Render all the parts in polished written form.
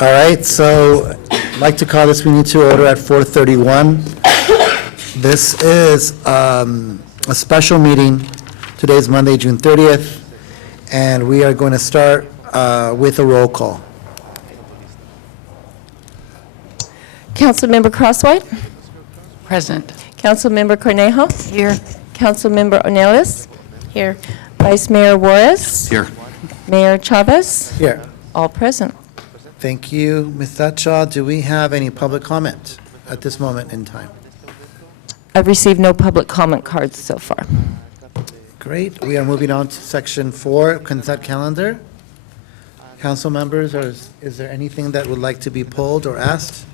All right, so I'd like to call this meeting to order at 4:31. This is a special meeting. Today is Monday, June 30th, and we are going to start with a roll call. Councilmember Crosswhite. Present. Councilmember Cornejo. Here. Councilmember Ornelas. Here. Vice Mayor Juarez. Here. Mayor Chavez. Here. All present. Thank you, Ms. Thatchaw. Do we have any public comment at this moment in time? I've received no public comment cards so far. Great. We are moving on to section 4, consent calendar. Council members, is there anything that would like to be pulled or asked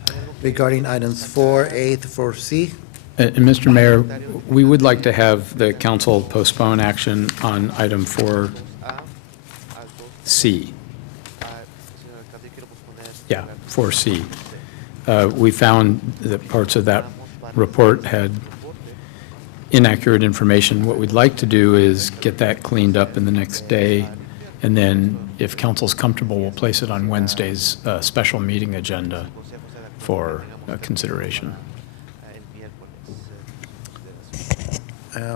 regarding items 4A to 4C? And Mr. Mayor, we would like to have the council postpone action on item 4C. Yeah, 4C. We found that parts of that report had inaccurate information. What we'd like to do is get that cleaned up in the next day, and then if council's comfortable, we'll place it on Wednesday's special meeting agenda for consideration.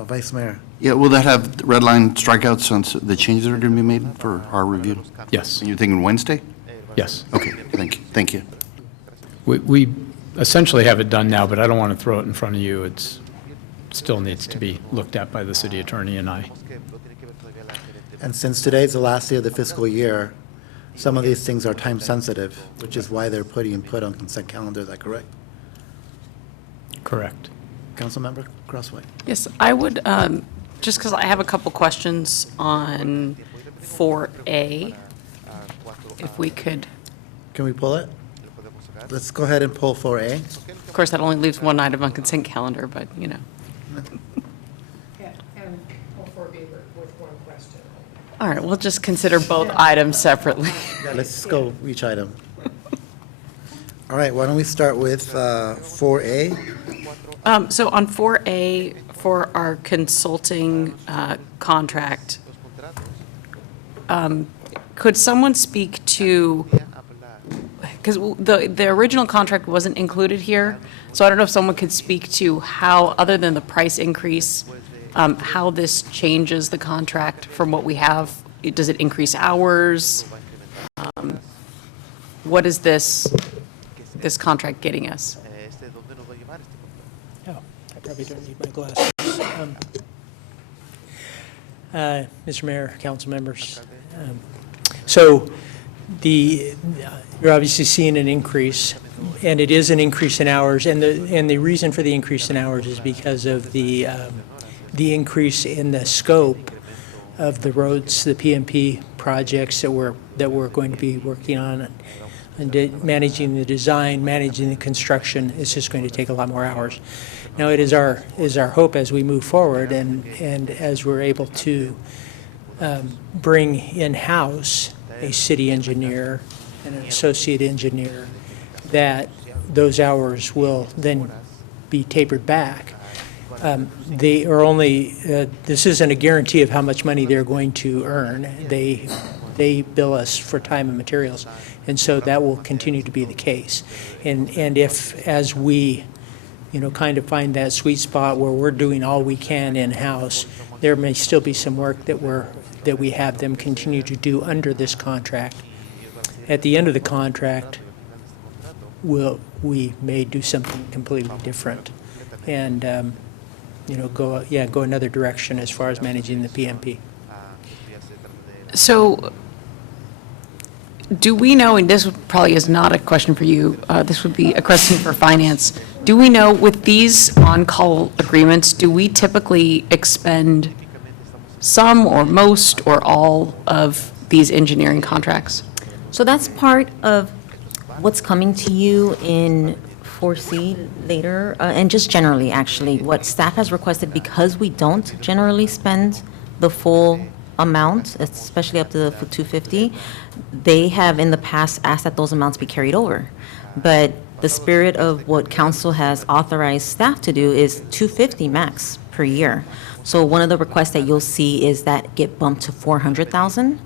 Vice Mayor. Yeah, will that have red line strikeouts on the changes that are going to be made for our review? Yes, And you're thinking Wednesday? yes. Okay, thank you, thank you. We essentially have it done now, but I don't want to throw it in front of you. It still needs to be looked at by the city attorney and I. And since today is the last day of the fiscal year, some of these things are time sensitive, which is why they're put on consent calendar. Is that correct? Correct. Councilmember Crosswhite. Yes, I would, just because I have a couple questions on 4A, if we could, Can we pull it? Let's go ahead and pull 4A. of course, that only leaves one item on consent calendar, but, you know. And all 4B with one question. All right, we'll just consider both items separately. Yeah, let's just go each item. All right, why don't we start with 4A? So on 4A, for our consulting contract, could someone speak to, because the original contract wasn't included here, so I don't know if someone could speak to how, other than the price increase, how this changes the contract from what we have? Does it increase hours? What is this contract getting us? Oh, I probably don't need my glasses. Mr. Mayor, council members, so you're obviously seeing an increase, and it is an increase in hours, and the reason for the increase in hours is because of the increase in the scope of the roads, the PMP projects that we're going to be working on, and managing the design, managing the construction. It's just going to take a lot more hours. Now, it is our hope as we move forward and as we're able to bring in-house a city engineer and an associate engineer, that those hours will then be tapered back. They are only, this isn't a guarantee of how much money they're going to earn. They bill us for time and materials, and so that will continue to be the case. And if, as we, kind of find that sweet spot where we're doing all we can in-house, there may still be some work that we have them continue to do under this contract. At the end of the contract, we may do something completely different, and go another direction as far as managing the PMP. So, do we know, and this probably is not a question for you, this would be a question for finance. Do we know, with these on-call agreements, do we typically expend some or most or all of these engineering contracts? So that's part of what's coming to you in 4C later, and just generally, actually, what staff has requested, because we don't generally spend the full amount, especially up to the 250, they have in the past asked that those amounts be carried over. But the spirit of what council has authorized staff to do is 250 max per year. So one of the requests that you'll see is that get bumped to 400,000,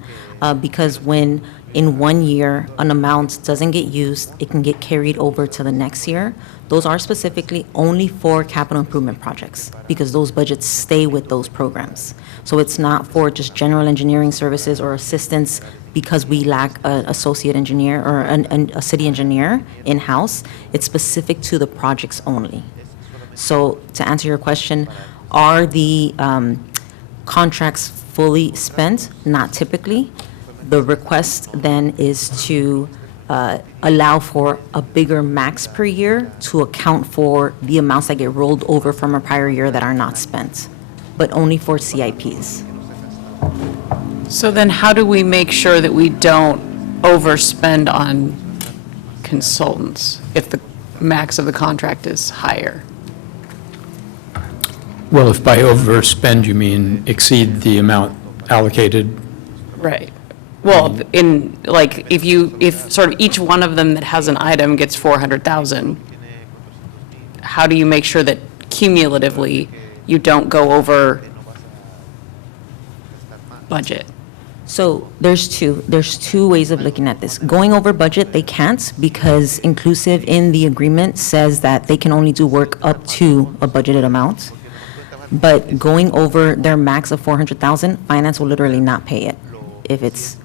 because when in 1 year an amount doesn't get used, it can get carried over to the next year. Those are specifically only for capital improvement projects, because those budgets stay with those programs. So it's not for just general engineering services or assistance because we lack an associate engineer or a city engineer in-house. It's specific to the projects only. So to answer your question, are the contracts fully spent? Not typically. The request then is to allow for a bigger max per year to account for the amounts that get rolled over from a prior year that are not spent, but only for CIPs. So then how do we make sure that we don't overspend on consultants if the max of the contract is higher? Well, if by overspend you mean exceed the amount allocated, Right. Well, in, like, if sort of each one of them that has an item gets 400,000, how do you make sure that cumulatively you don't go over budget? So there's two ways of looking at this. Going over budget, they can't, because inclusive in the agreement says that they can only do work up to a budgeted amount. But going over their max of 400,000, finance will literally not pay it if it's,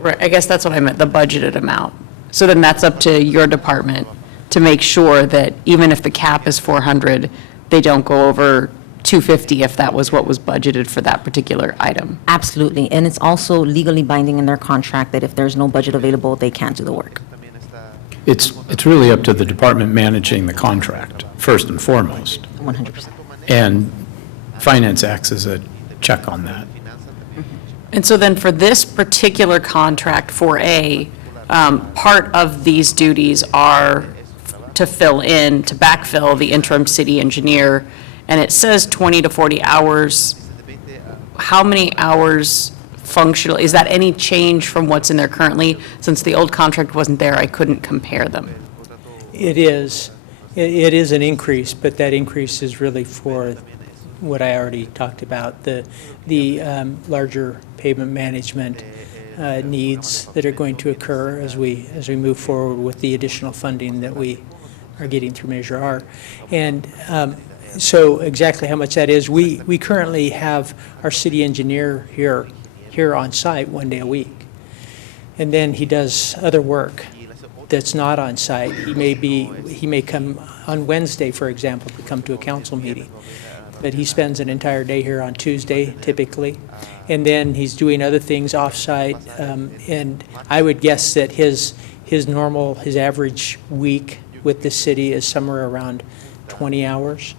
Right, I guess that's what I meant, the budgeted amount. So then that's up to your department to make sure that even if the cap is 400, they don't go over 250 if that was what was budgeted for that particular item. absolutely. And it's also legally binding in their contract that if there's no budget available, they can't do the work. it's really up to the department managing the contract, first and foremost. 100%. And finance acts as a check on that. And so then for this particular contract, 4A, part of these duties are to fill in, to backfill the interim city engineer, and it says 20 to 40 hours. How many hours functional, is that any change from what's in there currently? Since the old contract wasn't there, I couldn't compare them. It is. It is an increase, but that increase is really for what I already talked about, the larger pavement management needs that are going to occur as we move forward with the additional funding that we are getting through Measure R. And so exactly how much that is, we currently have our city engineer here on site 1 day a week. And then he does other work that's not on site. He may come on Wednesday, for example, to come to a council meeting. But he spends an entire day here on Tuesday typically. And then he's doing other things off-site. And I would guess that his average week with the city is somewhere around 20 hours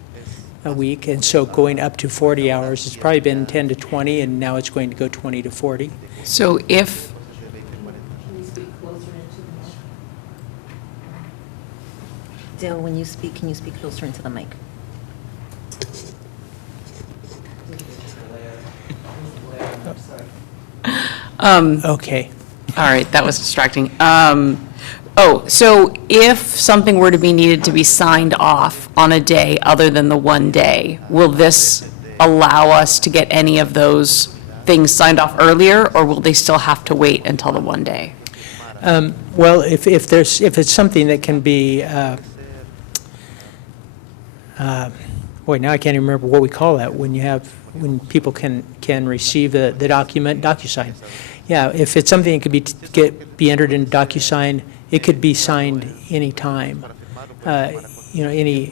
a week. And so going up to 40 hours, it's probably been 10 to 20, and now it's going to go 20 to 40. So if, Dale, when you speak, can you speak closer into the mic? Okay. all right, that was distracting. So if something were to be needed to be signed off on a day other than the 1 day, will this allow us to get any of those things signed off earlier, or will they still have to wait until the 1 day? Well, if it's something that can be, boy, now I can't even remember what we call that, when people can receive the document, DocuSign. Yeah, if it's something that could be entered in DocuSign, it could be signed anytime, any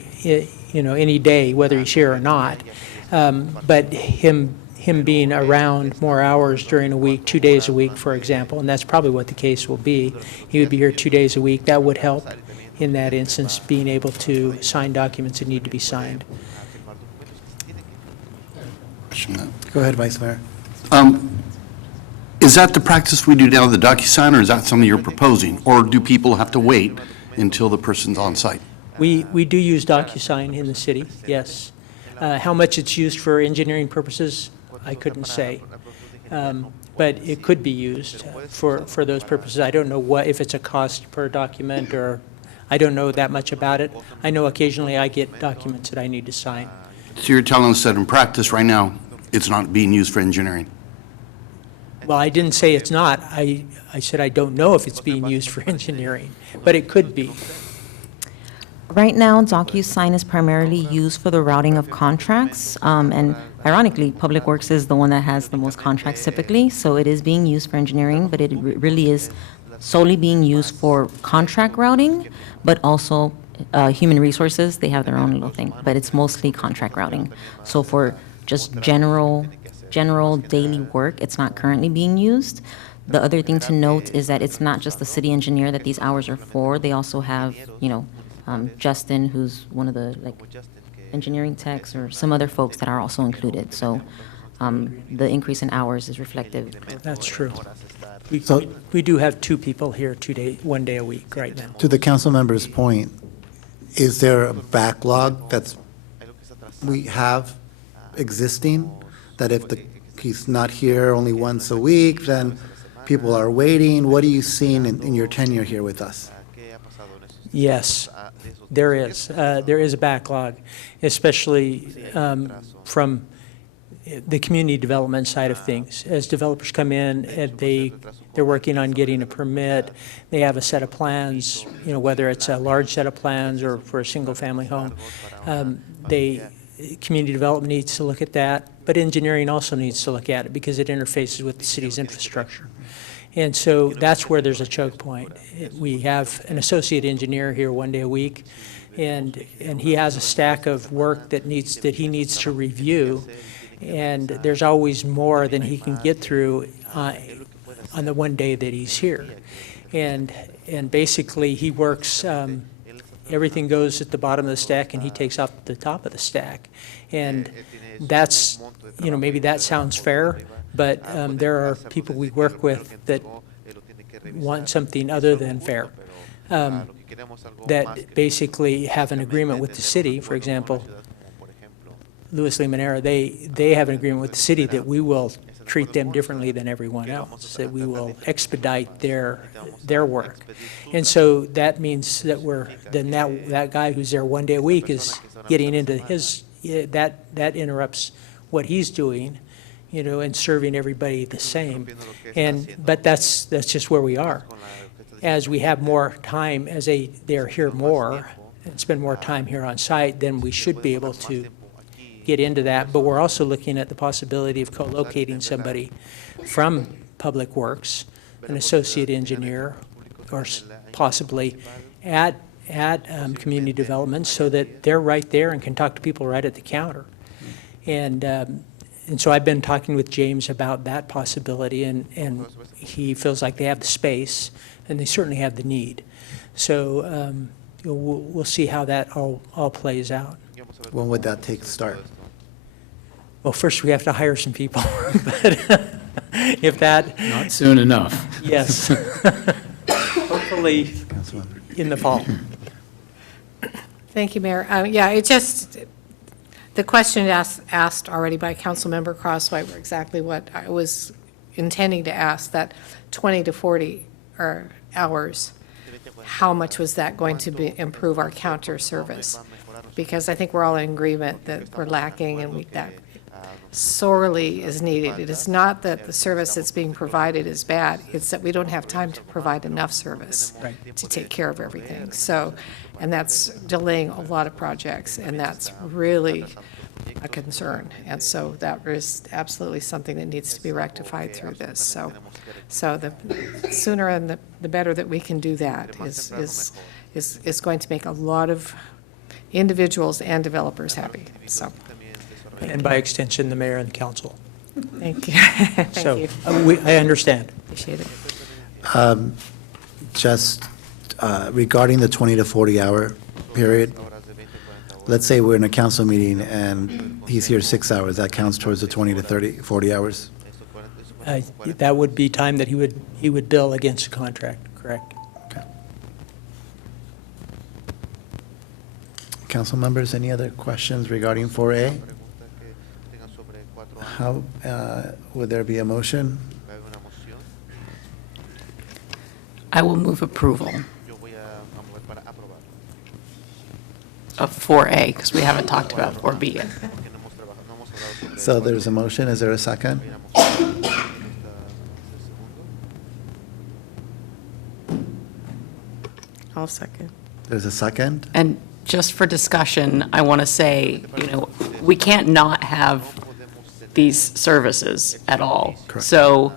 day, whether he's here or not. But him being around more hours during a week, 2 days a week, for example, and that's probably what the case will be. He would be here 2 days a week. That would help in that instance, being able to sign documents that need to be signed. Go ahead, Vice Mayor. Is that the practice we do now, the DocuSign, or is that something you're proposing? Or do people have to wait until the person's on site? We do use DocuSign in the city, yes. How much it's used for engineering purposes, I couldn't say. But it could be used for those purposes. I don't know if it's a cost per document, or I don't know that much about it. I know occasionally I get documents that I need to sign. So you're telling us that in practice right now, it's not being used for engineering? Well, I didn't say it's not. I said I don't know if it's being used for engineering, but it could be. Right now, DocuSign is primarily used for the routing of contracts, and ironically, Public Works is the one that has the most contracts typically, so it is being used for engineering, but it really is solely being used for contract routing, but also human resources, they have their own little thing, but it's mostly contract routing. So for just general daily work, it's not currently being used. The other thing to note is that it's not just the city engineer that these hours are for. They also have, Justin, who's one of the engineering techs, or some other folks that are also included. So the increase in hours is reflective. That's true. So- We do have 2 people here 1 day a week right now. To the council member's point, is there a backlog we have existing, that if he's not here only once a week, then people are waiting? What are you seeing in your tenure here with us? Yes, there is. There is a backlog, especially from the community development side of things. As developers come in and they're working on getting a permit, they have a set of plans, whether it's a large set of plans or for a single-family home. Community development needs to look at that, but engineering also needs to look at it because it interfaces with the city's infrastructure. And so that's where there's a choke point. We have an associate engineer here 1 day a week, and he has a stack of work that he needs to review, and there's always more than he can get through on the 1 day that he's here. And basically, he works, everything goes at the bottom of the stack, and he takes off the top of the stack. And that's, maybe that sounds fair, but there are people we work with that want something other than fair, that basically have an agreement with the city. For example, Louis Limonera, they have an agreement with the city that we will treat them differently than everyone else, that we will expedite their work. And so that means that that guy who's there 1 day a week is getting into that interrupts what he's doing, and serving everybody the same. But that's just where we are. As we have more time, as they're here more and spend more time here on site, then we should be able to get into that. But we're also looking at the possibility of co-locating somebody from Public Works, an associate engineer, or possibly at community development, so that they're right there and can talk to people right at the counter. And so I've been talking with James about that possibility, and he feels like they have the space, and they certainly have the need. So we'll see how that all plays out. When would that take start? Well, first we have to hire some people, but if that, Not soon enough. yes. Hopefully Councilmember. in the fall. Thank you, Mayor. Yeah, it just, the question asked already by Councilmember Crosswhite were exactly what I was intending to ask, that 20 to 40 hours, how much was that going to improve our counter service? Because I think we're all in agreement that we're lacking, and that sorely is needed. It is not that the service that's being provided is bad, it's that we don't have time to provide enough service to take care of everything. So, and that's delaying a lot of projects, and that's really a concern. And so that is absolutely something that needs to be rectified through this. So the sooner and the better that we can do that is going to make a lot of individuals and developers happy. So, And by extension, the mayor and the council. thank you. So Thank you. I understand. Appreciate it. Just regarding the 20 to 40-hour period, let's say we're in a council meeting and he's here 6 hours, that counts towards the 20 to 40 hours? That would be time that he would bill against the contract, correct? Okay. Council members, any other questions regarding 4A? How, would there be a motion? I will move approval of 4A, because we haven't talked about 4B yet. So there's a motion, is there a second? I'll second. There's a second? And just for discussion, I want to say, we can't not have these services at all. Correct. So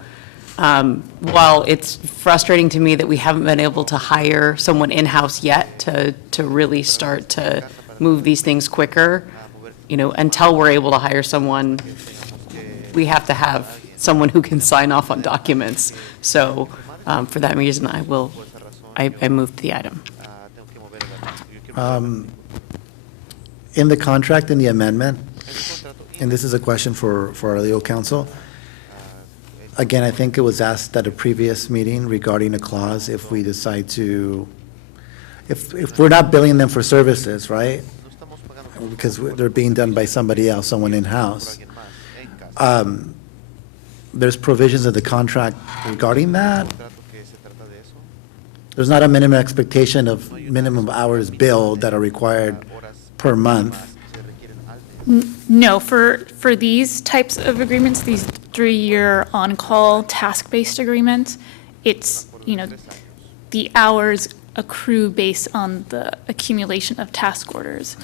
while it's frustrating to me that we haven't been able to hire someone in-house yet to really start to move these things quicker, until we're able to hire someone, we have to have someone who can sign off on documents. So for that reason, I moved the item. In the contract, in the amendment, and this is a question for our legal counsel, again, I think it was asked at a previous meeting regarding a clause, if we decide to, if we're not billing them for services, right? Because they're being done by somebody else, someone in-house. There's provisions of the contract regarding that. There's not a minimum expectation of minimum hours billed that are required per month. No, for these types of agreements, these 3-year on-call task-based agreements, it's, the hours accrue based on the accumulation of task orders.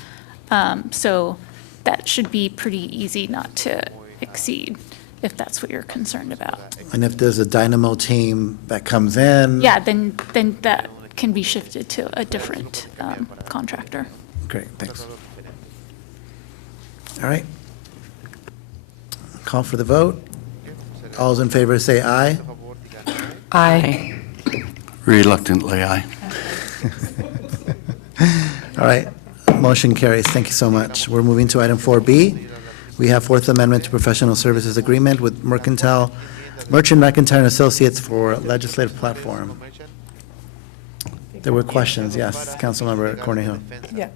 So that should be pretty easy not to exceed, if that's what you're concerned about. And if there's a dynamo team that comes in. Yeah, then that can be shifted to a different contractor. Great, thanks. All right. Call for the vote. All those in favor say aye. Aye. Reluctantly, aye. All right, motion carries. Thank you so much. We're moving to item 4B. We have Fourth Amendment to Professional Services Agreement with Merchant McIntyre and Associates for Legislative Platform. There were questions, yes, Councilmember Cornejo. Yeah.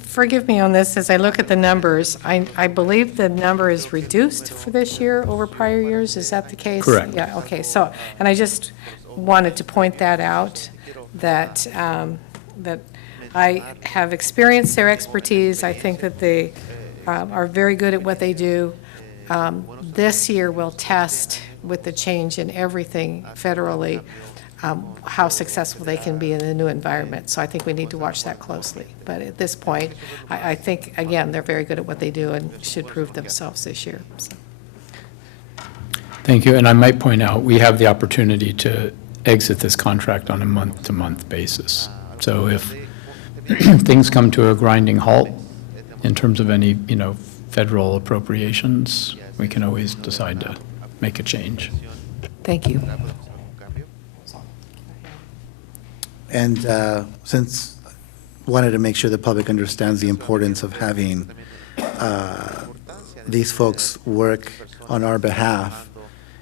Forgive me on this, as I look at the numbers, I believe the number is reduced for this year over prior years, is that the case? Correct. Yeah, okay, so, and I just wanted to point that out, that, that I have experienced their expertise, I think that they are very good at what they do. This year will test, with the change in everything federally, how successful they can be in the new environment. So I think we need to watch that closely. But at this point, I think, again, they're very good at what they do and should prove themselves this year. So. Thank you, and I might point out, we have the opportunity to exit this contract on a month-to-month basis. So if things come to a grinding halt in terms of any, federal appropriations, we can always decide to make a change. Thank you. And since, wanted to make sure the public understands the importance of having these folks work on our behalf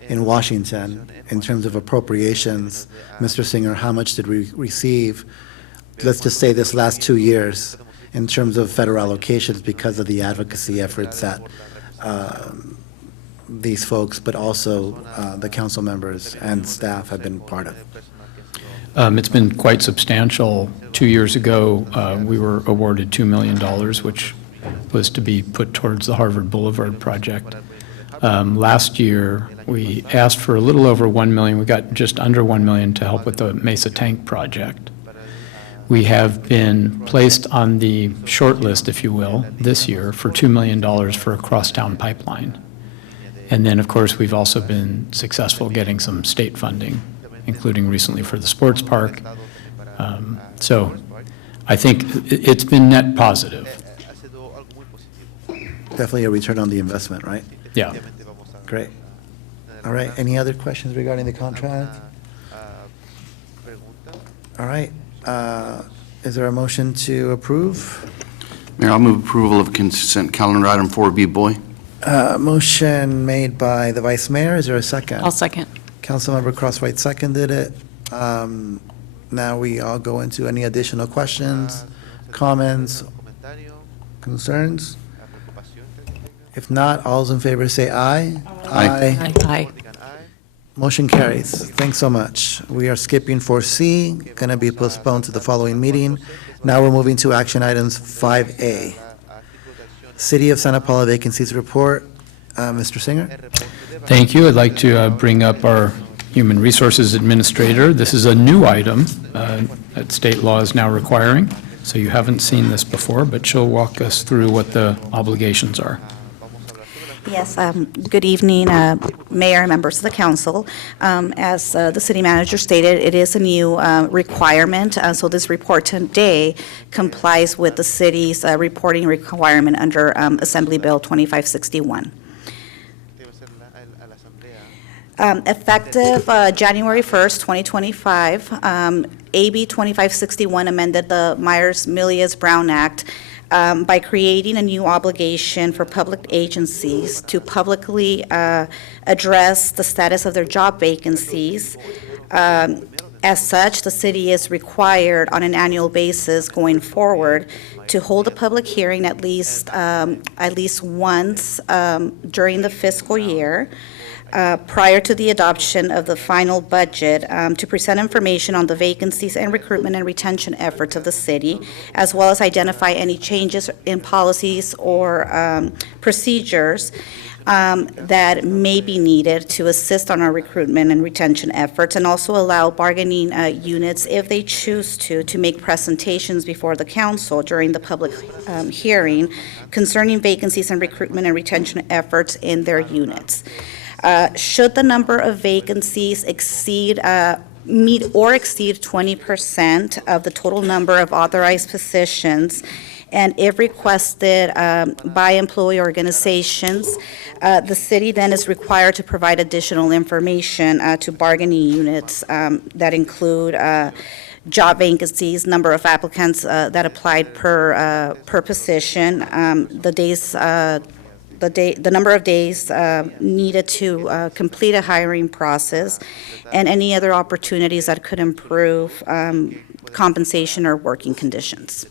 in Washington in terms of appropriations. Mr. Singer, how much did we receive, let's just say this last 2 years, in terms of federal allocations because of the advocacy efforts that these folks, but also the council members and staff have been part of? It's been quite substantial. 2 years ago, we were awarded $2 million, which was to be put towards the Harvard Boulevard project. Last year, we asked for a little over $1 million. We got just under $1 million to help with the Mesa Tank project. We have been placed on the short list, if you will, this year for $2 million for a crosstown pipeline. And then, of course, we've also been successful getting some state funding, including recently for the sports park. So I think it's been net positive. Definitely a return on the investment, right? Yeah. Great. All right, any other questions regarding the contract? All right, is there a motion to approve? Mayor, I'll move approval of consent calendar item 4B, boy. Motion made by the vice mayor, is there a second? I'll second. Councilmember Crosswhite seconded it. Now we all go into any additional questions, comments, concerns? If not, all those in favor say aye. Aye. Aye. Motion carries. Thanks so much. We are skipping 4C, going to be postponed to the following meeting. Now we're moving to action items 5A. City of Santa Paula vacancies report. Mr. Singer? Thank you. I'd like to bring up our Human Resources Administrator. This is a new item that state law is now requiring, so you haven't seen this before, but she'll walk us through what the obligations are. Yes, good evening, Mayor and members of the council. As the city manager stated, it is a new requirement, so this report today complies with the city's reporting requirement under Assembly Bill 2561. Effective January 1st, 2025, AB 2561 amended the Myers-Milius-Brown Act by creating a new obligation for public agencies to publicly address the status of their job vacancies. As such, the city is required on an annual basis going forward to hold a public hearing at least once during the fiscal year, prior to the adoption of the final budget, to present information on the vacancies and recruitment and retention efforts of the city, as well as identify any changes in policies or procedures that may be needed to assist on our recruitment and retention efforts, and also allow bargaining units, if they choose to make presentations before the council during the public hearing concerning vacancies and recruitment and retention efforts in their units. Should the number of vacancies meet or exceed 20% of the total number of authorized positions, and if requested by employee organizations, the city then is required to provide additional information to bargaining units that include job vacancies, number of applicants that applied per position, the number of days needed to complete a hiring process, and any other opportunities that could improve compensation or working conditions.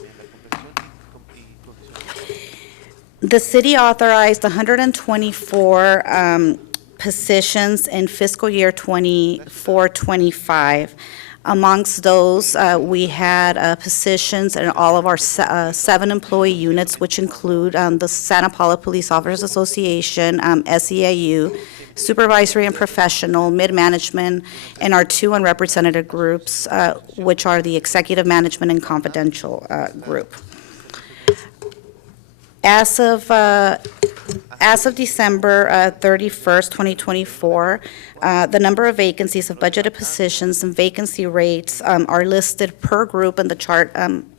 The city authorized 124 positions in fiscal year 24-25. Amongst those, we had positions in all of our 7 employee units, which include the Santa Paula Police Officers Association, SEIU, Supervisory and Professional, Mid-Management, and our 2 unrepresented groups, which are the Executive Management and Confidential group. As of December 31st, 2024, the number of vacancies of budgeted positions and vacancy rates are listed per group in the chart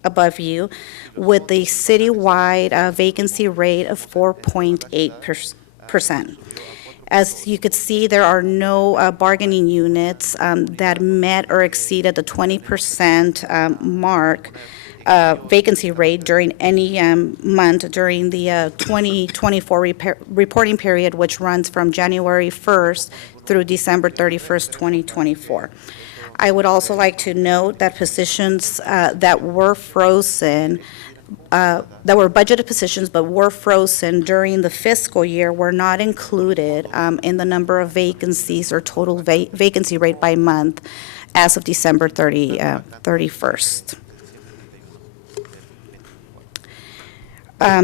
above you, with the citywide vacancy rate of 4.8%. As you could see, there are no bargaining units that met or exceeded the 20% mark vacancy rate during any month during the 2024 reporting period, which runs from January 1st through December 31st, 2024. I would also like to note that positions that were frozen, that were budgeted positions but were frozen during the fiscal year, were not included in the number of vacancies or total vacancy rate by month as of December 31st.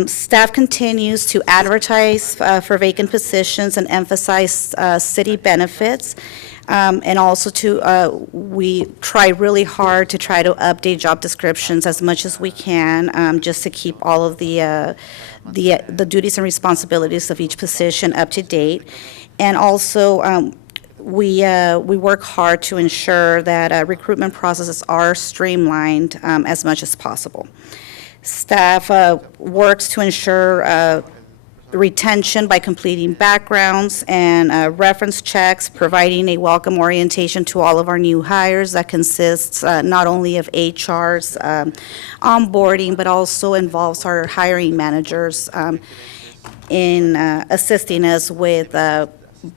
Staff continues to advertise for vacant positions and emphasize city benefits, and also we try really hard to try to update job descriptions as much as we can, just to keep all of the duties and responsibilities of each position up to date. And also, we work hard to ensure that recruitment processes are streamlined as much as possible. Staff works to ensure retention by completing backgrounds and reference checks, providing a welcome orientation to all of our new hires that consists not only of HR's onboarding, but also involves our hiring managers in assisting us with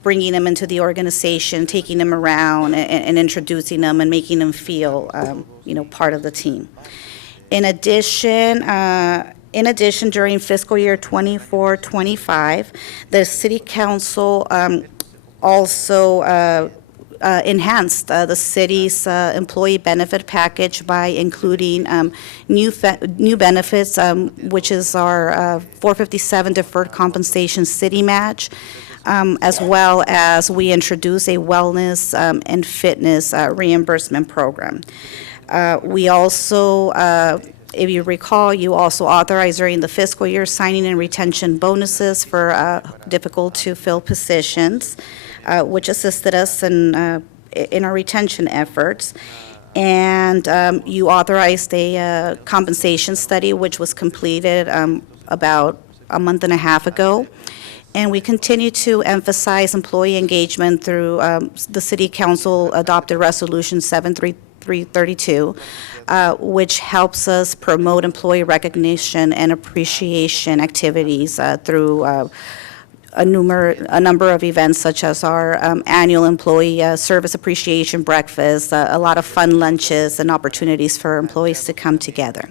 bringing them into the organization, taking them around, and introducing them and making them feel, part of the team. In addition, during fiscal year 24-25, the City Council also enhanced the city's employee benefit package by including new benefits, which is our 457 deferred compensation city match, as well as we introduce a wellness and fitness reimbursement program. We also, if you recall, you also authorized during the fiscal year signing and retention bonuses for difficult-to-fill positions, which assisted us in our retention efforts. And you authorized a compensation study, which was completed about a month and a half ago. And we continue to emphasize employee engagement through the City Council adopted Resolution 73332, which helps us promote employee recognition and appreciation activities through a number of events, such as our annual employee service appreciation breakfast, a lot of fun lunches, and opportunities for employees to come together.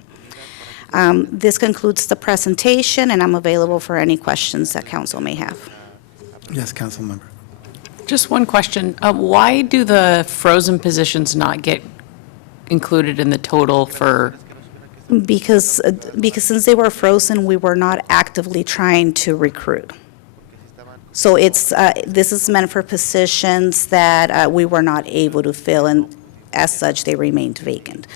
This concludes the presentation, and I'm available for any questions that council may have. Yes, council member. Just one question. Why do the frozen positions not get included in the total for, Because since they were frozen, we were not actively trying to recruit. So this is meant for positions that we were not able to fill, and as such, they remained vacant.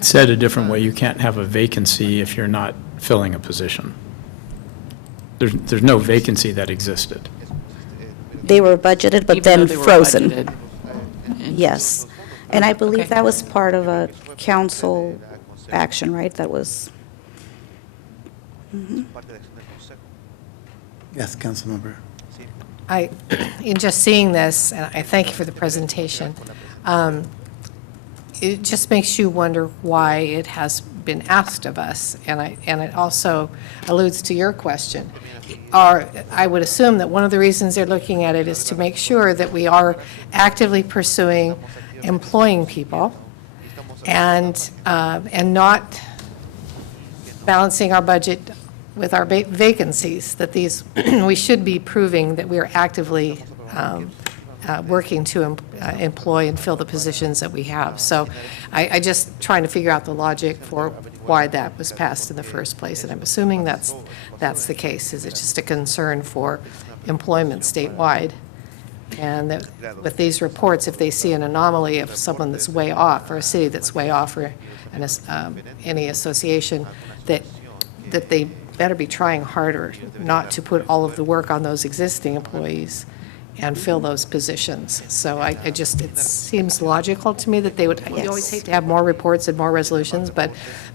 Said a different way, you can't have a vacancy if you're not filling a position. There's no vacancy that existed. They were budgeted, but even though then they were frozen. budgeted? Yes. And I believe Okay. that was part of a council action, right? That was, Yes, council member. In just seeing this, and I thank you for the presentation, it just makes you wonder why it has been asked of us, and it also alludes to your question. I would assume that one of the reasons they're looking at it is to make sure that we are actively pursuing employing people and not balancing our budget with our vacancies, that we should be proving that we are actively working to employ and fill the positions that we have. So I just trying to figure out the logic for why that was passed in the first place, and I'm assuming that's the case. Is it just a concern for employment statewide? And that with these reports, if they see an anomaly of someone that's way off, or a city that's way off, or any association, that they better be trying harder not to put all of the work on those existing employees and fill those positions. So it seems logical to me that they would, we always hate to have more reports and more resolutions, but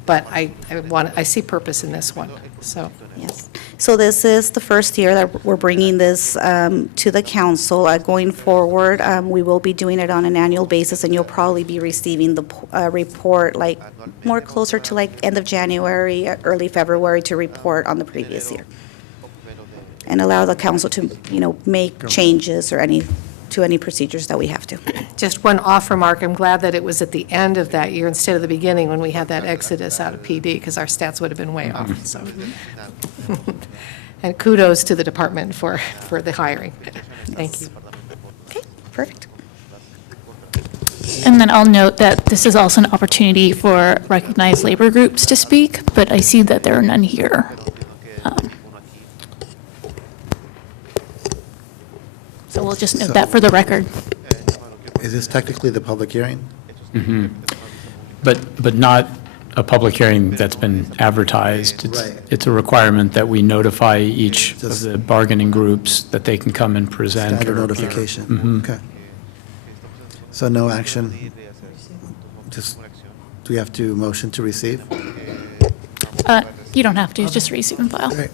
I see purpose in this one, so. yes. So this is the first year that we're bringing this to the council. Going forward, we will be doing it on an annual basis, and you'll probably be receiving the report like more closer to like end of January, early February to report on the previous year. And allow the council to, make changes or any procedures that we have to. Just one off remark, I'm glad that it was at the end of that year instead of the beginning when we had that exodus out of PD, because our stats would have been way off, so. And kudos to the department for the hiring. Thank you. Okay, perfect. And then I'll note that this is also an opportunity for recognized labor groups to speak, but I see that there are none here. So we'll just note that for the record. Is this technically the public hearing? But not a public hearing that's been advertised. Right. It's a requirement that we notify each of Just- the bargaining groups that they can come and present. Standard or appear. notification? Okay. So no action? Just, do we have to motion to receive? You don't have to, just receive and file. Great.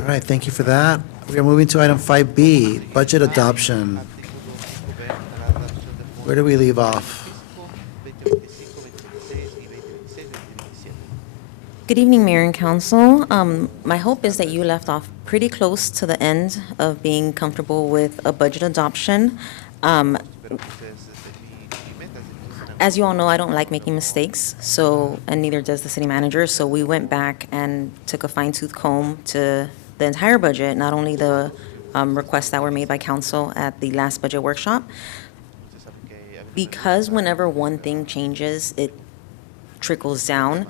All right, thank you for that. We are moving to item 5B, budget adoption. Where do we leave off? Good evening, Mayor and Council. My hope is that you left off pretty close to the end of being comfortable with a budget adoption. As you all know, I don't like making mistakes, and neither does the city manager, so we went back and took a fine-tooth comb to the entire budget, not only the requests that were made by council at the last budget workshop. Because whenever one thing changes, it trickles down,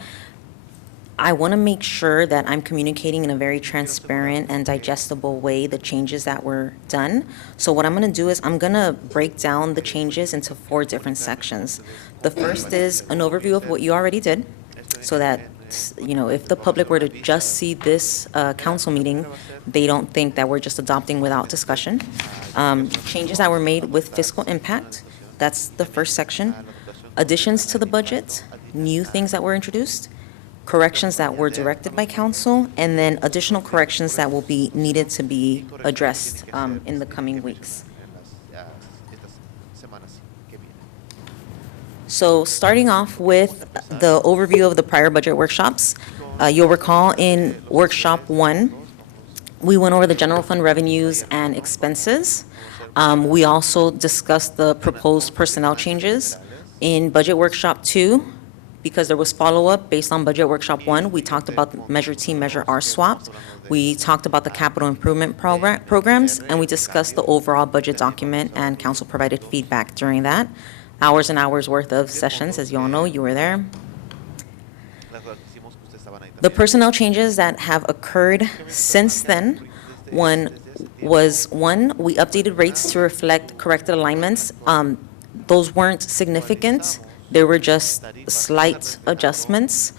I want to make sure that I'm communicating in a very transparent and digestible way the changes that were done. So what I'm going to do is I'm going to break down the changes into 4 different sections. The first is an overview of what you already did, so that, you know, if the public were to just see this council meeting, they don't think that we're just adopting without discussion. Changes that were made with fiscal impact, that's the first section. Additions to the budget, new things that were introduced, corrections that were directed by council, and then additional corrections that will be needed to be addressed in the coming weeks. So starting off with the overview of the prior budget workshops, you'll recall in workshop 1, we went over the general fund revenues and expenses. We also discussed the proposed personnel changes. In budget workshop 2, because there was follow-up based on budget workshop 1, we talked about Measure T, Measure R swapped. We talked about the capital improvement programs, and we discussed the overall budget document, and council provided feedback during that. Hours and hours worth of sessions, as you all know, you were there. The personnel changes that have occurred since then, we updated rates to reflect corrected alignments. Those weren't significant. They were just slight adjustments.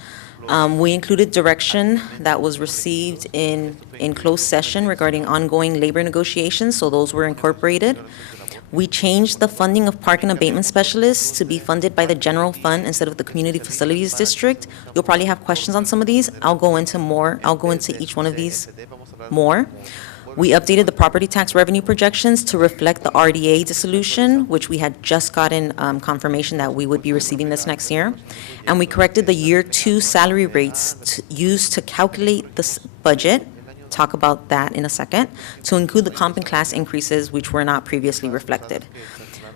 We included direction that was received in closed session regarding ongoing labor negotiations, so those were incorporated. We changed the funding of park and abatement specialists to be funded by the general fund instead of the community facilities district. You'll probably have questions on some of these. I'll go into each one of these more. We updated the property tax revenue projections to reflect the RDA dissolution, which we had just gotten confirmation that we would be receiving this next year. And we corrected the year 2 salary rates used to calculate this budget, talk about that in a second, to include the comp and class increases which were not previously reflected.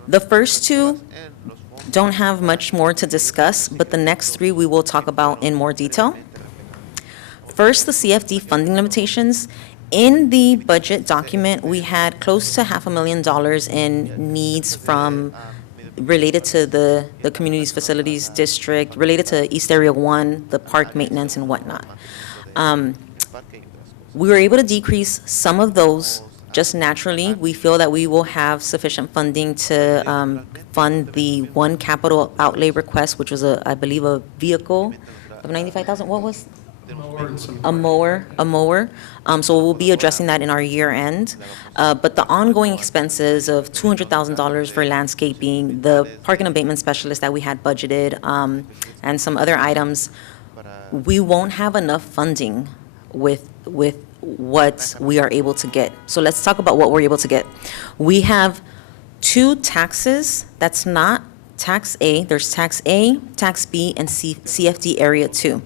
The first 2 don't have much more to discuss, but the next 3 we will talk about in more detail. First, the CFD funding limitations. In the budget document, we had close to $500,000 in needs related to the community's facilities district, related to East Area 1, the park maintenance and whatnot. We were able to decrease some of those just naturally. We feel that we will have sufficient funding to fund the one capital outlay request, which was I believe a vehicle of $95,000. What was? A mower. So we'll be addressing that in our year end. But the ongoing expenses of $200,000 for landscaping, the park and abatement specialist that we had budgeted, and some other items, we won't have enough funding with what we are able to get. So let's talk about what we're able to get. We have 2 taxes that's not tax A. There's tax A, tax B, and CFD area 2.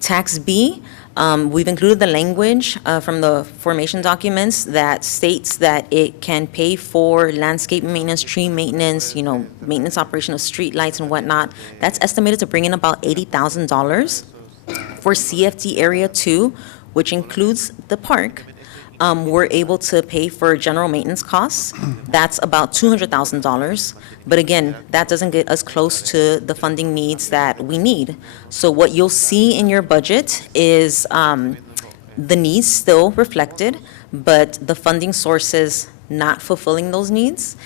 Tax B, we've included the language from the formation documents that states that it can pay for landscape maintenance, tree maintenance, maintenance operation of street lights and whatnot. That's estimated to bring in about $80,000. For CFD area 2, which includes the park, we're able to pay for general maintenance costs. That's about $200,000. But again, that doesn't get us close to the funding needs that we need. So what you'll see in your budget is the needs still reflected, but the funding sources not fulfilling those needs.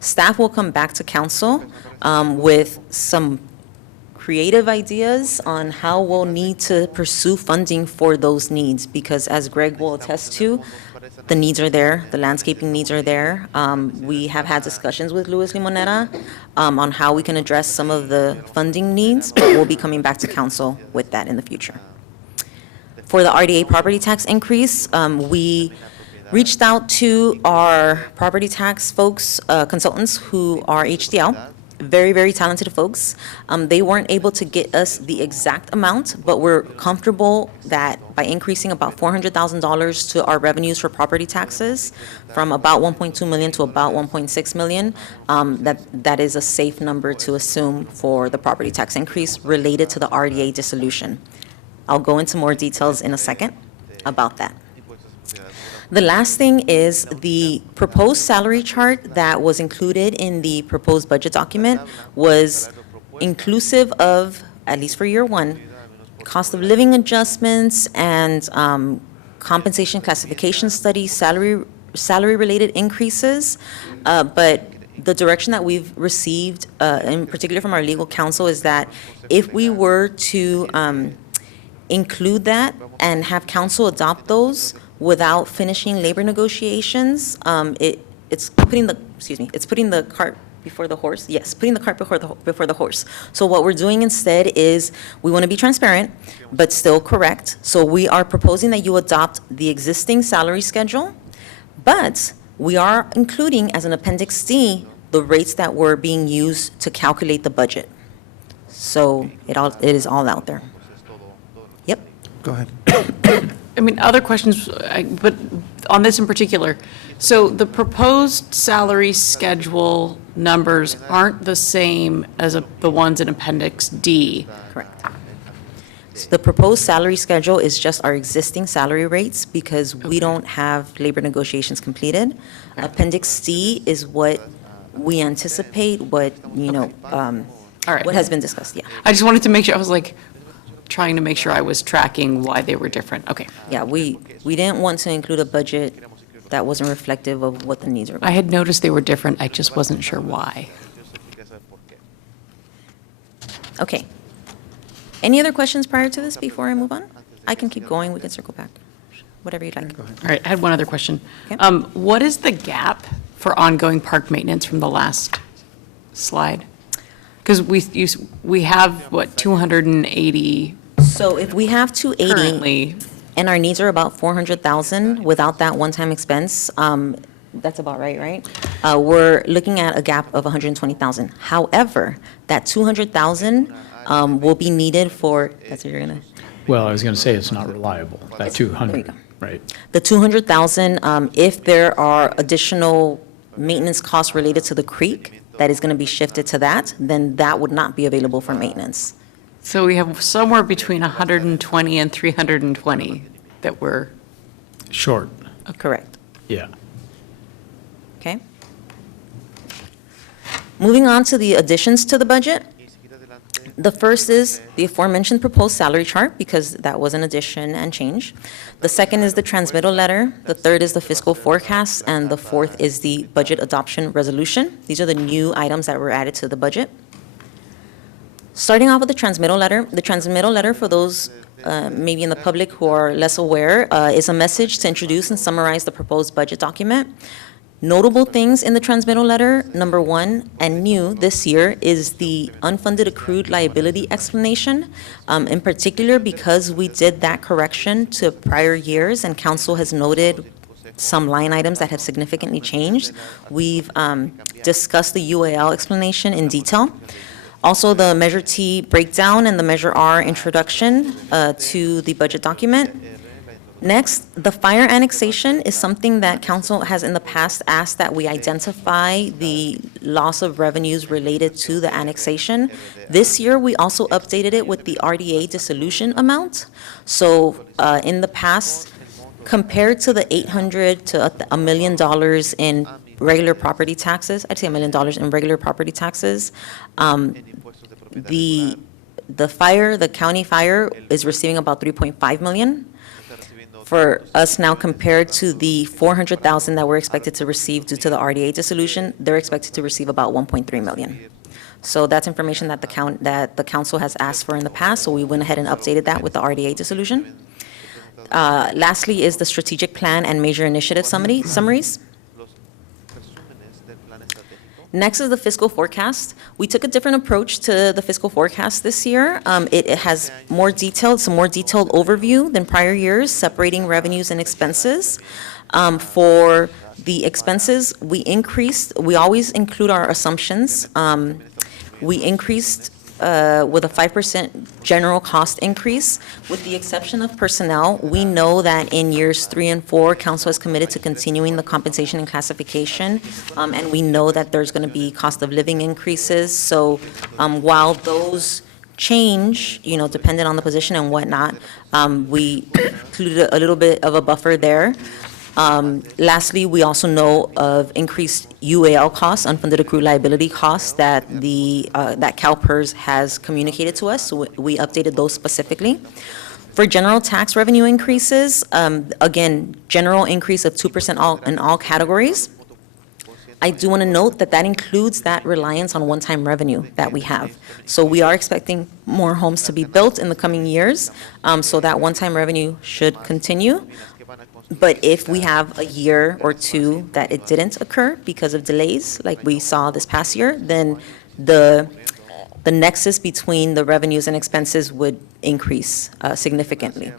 Staff will come back to council with some creative ideas on how we'll need to pursue funding for those needs, because as Greg will attest to, the needs are there, the landscaping needs are there. We have had discussions with Luis Limonera on how we can address some of the funding needs, but we'll be coming back to council with that in the future. For the RDA property tax increase, we reached out to our property tax folks, consultants who are HDL. Very, very talented folks. They weren't able to get us the exact amount, but we're comfortable that by increasing about $400,000 to our revenues for property taxes, from about $1.2 million to about $1.6 million, that is a safe number to assume for the property tax increase related to the RDA dissolution. I'll go into more details in a second about that. The last thing is the proposed salary chart that was included in the proposed budget document was inclusive of, at least for year one, cost of living adjustments and compensation classification studies, salary-related increases. But the direction that we've received, in particular from our legal counsel, is that if we were to include that and have council adopt those without finishing labor negotiations, it's putting the cart before the horse. Yes, putting the cart before the horse. So what we're doing instead is, we want to be transparent, but still correct. So we are proposing that you adopt the existing salary schedule, but we are including as an Appendix D the rates that were being used to calculate the budget. So it is all out there. Yep. Go ahead. I mean, other questions, but on this in particular, so the proposed salary schedule numbers aren't the same as the ones in Appendix D. Correct. So the proposed salary schedule is just our existing salary rates because we don't have labor negotiations completed. Appendix D is what we anticipate, what, All right. what has been discussed, yeah. I just wanted to make sure, I was like, trying to make sure I was tracking why they were different. Okay. Yeah, we didn't want to include a budget that wasn't reflective of what the needs are. I had noticed they were different, I just wasn't sure why. Okay. Any other questions prior to this before I move on? I can keep going, we can circle back, whatever you'd like. All right, I had one other question. Okay. What is the gap for ongoing park maintenance from the last slide? Because we have, what, 280 So if we have 280. currently. And our needs are about 400,000 without that one-time expense. That's about right? We're looking at a gap of 120,000. However, that 200,000 will be needed for, that's what you're gonna, Well, I was going to say it's not reliable, that 200, go. right? the 200,000, if there are additional maintenance costs related to the creek, that is gonna be shifted to that, then that would not be available for maintenance. So we have somewhere between 120 and 320 that we're, Short, Correct. yeah. Okay. Moving on to the additions to the budget. The first is the aforementioned proposed salary chart, because that was an addition and change. The second is the transmittal letter. The third is the fiscal forecast, and the fourth is the budget adoption resolution. These are the new items that were added to the budget. Starting off with the transmittal letter, for those maybe in the public who are less aware, is a message to introduce and summarize the proposed budget document. Notable things in the transmittal letter, number one, and new this year, is the unfunded accrued liability explanation, in particular because we did that correction to prior years, and council has noted some line items that have significantly changed. We've discussed the UAL explanation in detail. Also, the Measure T breakdown and the Measure R introduction to the budget document. Next, the fire annexation is something that council has in the past asked that we identify the loss of revenues related to the annexation. This year, we also updated it with the RDA dissolution amount. So in the past, compared to the $800 to $1 million in regular property taxes, I'd say $1 million in regular property taxes, the county fire is receiving about $3.5 million. For us now, compared to the $400,000 that we're expected to receive due to the RDA dissolution, they're expected to receive about $1.3 million. So that's information that the council has asked for in the past, so we went ahead and updated that with the RDA dissolution. Lastly is the strategic plan and major initiative summaries. Next is the fiscal forecast. We took a different approach to the fiscal forecast this year. It has it's a more detailed overview than prior years, separating revenues and expenses. For the expenses, we always include our assumptions. We increased with a 5% general cost increase. With the exception of personnel, we know that in years 3 and 4, council is committed to continuing the compensation and classification, and we know that there's going to be cost of living increases. So while those change, depending on the position and whatnot, we included a little bit of a buffer there. Lastly, we also know of increased UAL costs, unfunded accrued liability costs, that that CalPERS has communicated to us, so we updated those specifically. For general tax revenue increases, again, general increase of 2% in all categories. I do want to note that that includes that reliance on one-time revenue that we have. So we are expecting more homes to be built in the coming years, so that one-time revenue should continue. But if we have a year or two that it didn't occur because of delays, like we saw this past year, then the nexus between the revenues and expenses would increase significantly.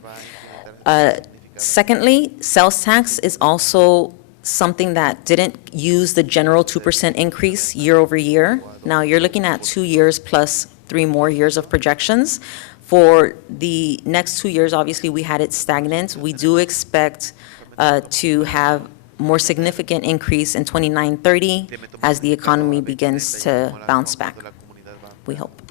Secondly, sales tax is also something that didn't use the general 2% increase year over year. Now, you're looking at 2 years plus 3 more years of projections. For the next 2 years, obviously, we had it stagnant. We do expect to have more significant increase in 29-30 as the economy begins to bounce back, we hope.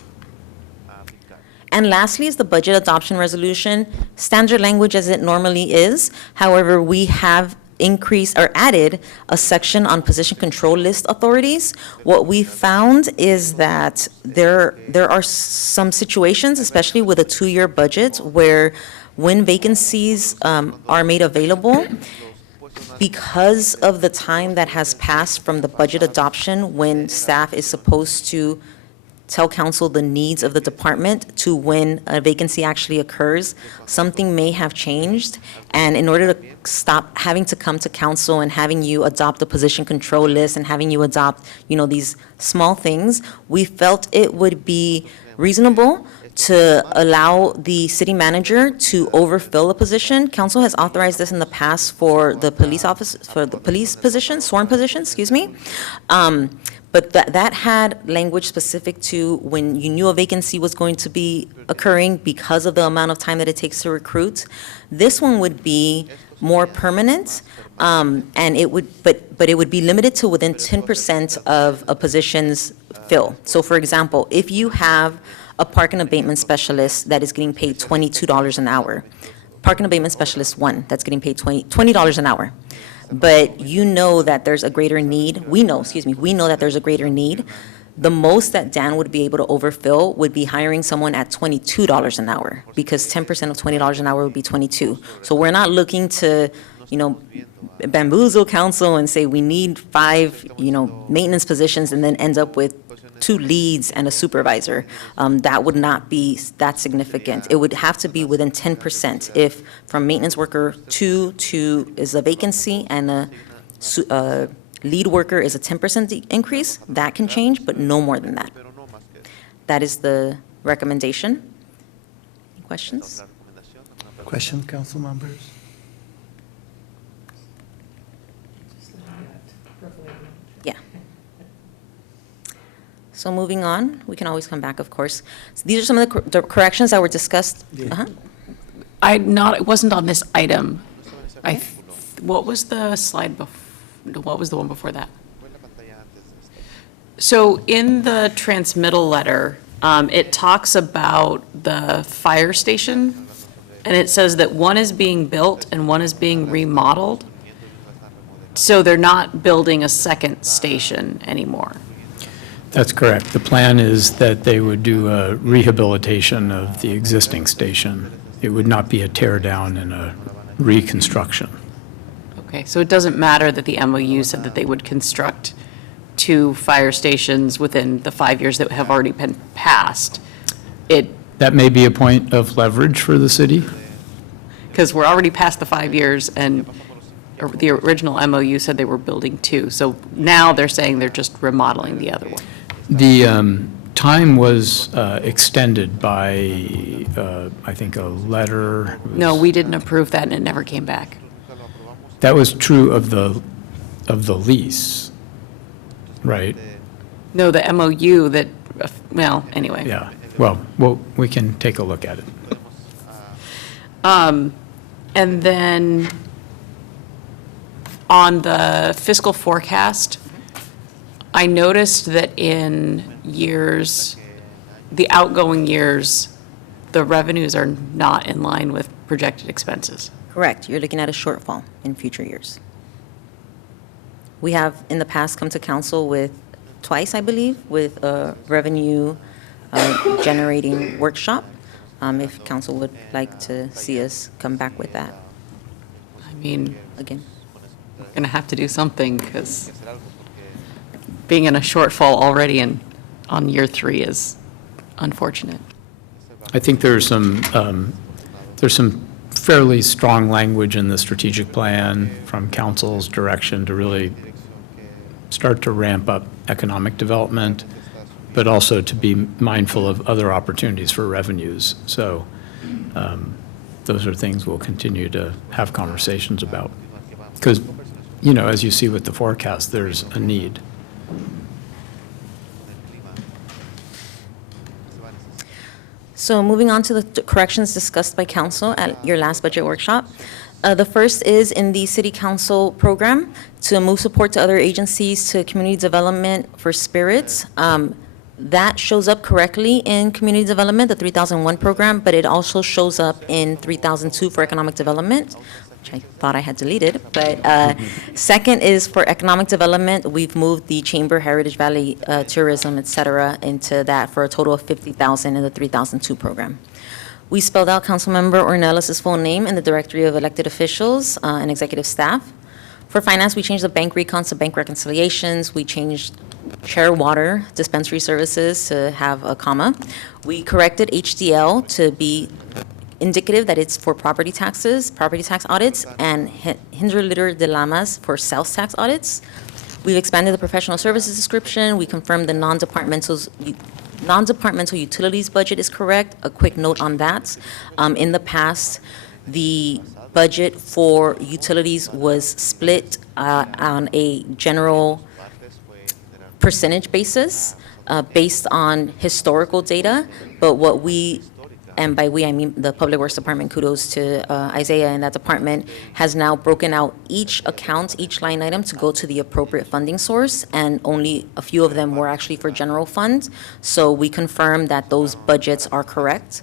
And lastly is the budget adoption resolution, standard language as it normally is. However, we have increased or added a section on position control list authorities. What we found is that there are some situations, especially with a 2-year budget, where when vacancies are made available, because of the time that has passed from the budget adoption when staff is supposed to tell council the needs of the department to when a vacancy actually occurs, something may have changed. And in order to stop having to come to council and having you adopt the position control list and having you adopt, these small things, we felt it would be reasonable to allow the city manager to overfill a position. Council has authorized this in the past for the police office, for the police position, sworn position, excuse me. But that had language specific to when you knew a vacancy was going to be occurring because of the amount of time that it takes to recruit. This one would be more permanent, and it would, but it would be limited to within 10% of a position's fill. So for example, if you have a park and abatement specialist that is getting paid $22 an hour, park and abatement specialist 1, that's getting paid $20 an hour, but you know that there's a greater need, we know that there's a greater need, the most that Dan would be able to overfill would be hiring someone at $22 an hour, because 10% of $20 an hour would be 22. So we're not looking to, bamboozle council and say we need 5, maintenance positions and then end up with 2 leads and a supervisor. That would not be that significant. It would have to be within 10%. If from maintenance worker 2 to is a vacancy and a lead worker is a 10% increase, that can change, but no more than that. That is the recommendation. Any questions? Question, council members? Yeah. So moving on, we can always come back, of course. So these are some of the corrections that were discussed. Yeah. It wasn't on this item. What was the slide what was the one before that? So in the transmittal letter, it talks about the fire station, and it says that one is being built and one is being remodeled. So they're not building a second station anymore. That's correct. The plan is that they would do a rehabilitation of the existing station. It would not be a tear down and a reconstruction. Okay, so it doesn't matter that the MOU said that they would construct 2 fire stations within the 5 years that have already been passed. That may be a point of leverage for the city. Because we're already past the 5 years, and the original MOU said they were building 2. So now they're saying they're just remodeling the other one. The time was extended by, I think, a letter. No, we didn't approve that, and it never came back. That was true of the lease, right? No, the MOU that, well, anyway. Yeah. Well, we can take a look at it. And then on the fiscal forecast, I noticed that in years, the outgoing years, the revenues are not in line with projected expenses. Correct. You're looking at a shortfall in future years. We have in the past come to council with, twice, I believe, with a revenue generating workshop. If council would like to see us come back with that I mean, again. we're going to have to do something because being in a shortfall already on year 3 is unfortunate. I think there's some fairly strong language in the strategic plan from council's direction to really start to ramp up economic development, but also to be mindful of other opportunities for revenues. So those are things we'll continue to have conversations about. Because, you know, as you see with the forecast, there's a need. So moving on to the corrections discussed by council at your last budget workshop. The first is in the city council program to move support to other agencies to community development for spirits. That shows up correctly in community development, the 3001 program, but it also shows up in 3002 for economic development, which I thought I had deleted. But second is for economic development, we've moved the Chamber, Heritage Valley, tourism, et cetera, into that for a total of 50,000 in the 3002 program. We spelled out Councilmember Ornelas' full name in the directory of elected officials and executive staff. For finance, we changed the bank recons to bank reconciliations. We changed Share Water dispensary services to have a comma. We corrected HDL to be indicative that it's for property taxes, property tax audits, and Hinderlitter de Lamas for sales tax audits. We've expanded the professional services description. We confirmed the non-departmental utilities budget is correct. A quick note on that. In the past, the budget for utilities was split on a general percentage basis based on historical data, but what we, and by we I mean the Public Works Department, kudos to Isaiah and that department, has now broken out each account, each line item to go to the appropriate funding source, and only a few of them were actually for general fund. So we confirm that those budgets are correct.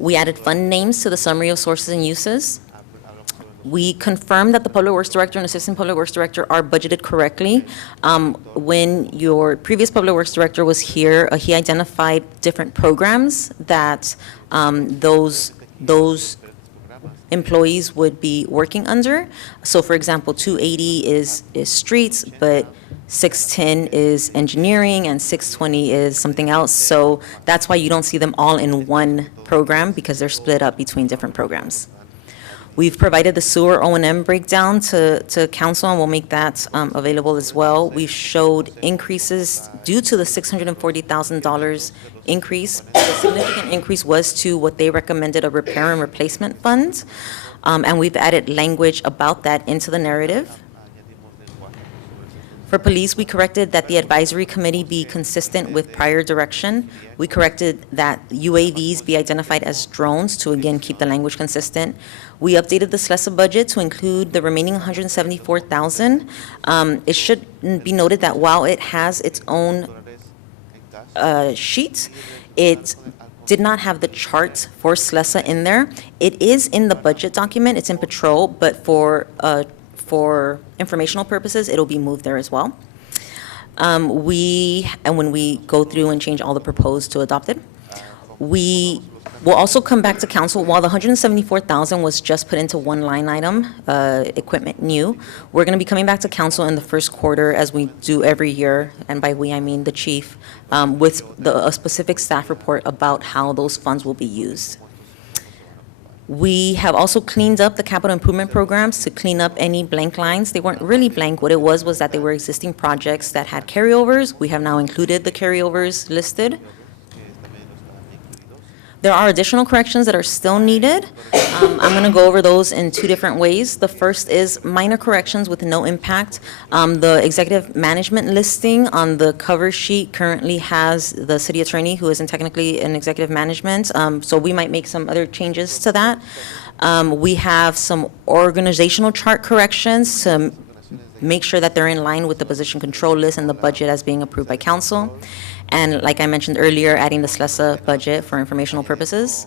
We added fund names to the summary of sources and uses. We confirmed that the Public Works Director and Assistant Public Works Director are budgeted correctly. When your previous Public Works Director was here, he identified different programs that those employees would be working under. So for example, 280 is streets, but 610 is engineering, and 620 is something else. So that's why you don't see them all in one program, because they're split up between different programs. We've provided the sewer O&M breakdown to council, and we'll make that available as well. We've showed increases due to the $640,000 increase. The significant increase was to what they recommended, a repair and replacement fund, and we've added language about that into the narrative. For police, we corrected that the advisory committee be consistent with prior direction. We corrected that UAVs be identified as drones to, again, keep the language consistent. We updated the SLESA budget to include the remaining $174,000. It should be noted that while it has its own sheet, it did not have the chart for SLESA in there. It is in the budget document, it's in patrol, but for informational purposes, it'll be moved there as well. And when we go through and change all the proposed to adopted, we will also come back to council. While the $174,000 was just put into one line item, equipment new, we're going to be coming back to council in the first quarter, as we do every year, and by we I mean the chief, with a specific staff report about how those funds will be used. We have also cleaned up the capital improvement programs to clean up any blank lines. They weren't really blank. What it was that they were existing projects that had carryovers. We have now included the carryovers listed. There are additional corrections that are still needed. I'm going to go over those in two different ways. The first is minor corrections with no impact. The executive management listing on the cover sheet currently has the city attorney, who isn't technically in executive management, so we might make some other changes to that. We have some organizational chart corrections to make sure that they're in line with the position control list and the budget as being approved by council. And like I mentioned earlier, adding the SLESA budget for informational purposes.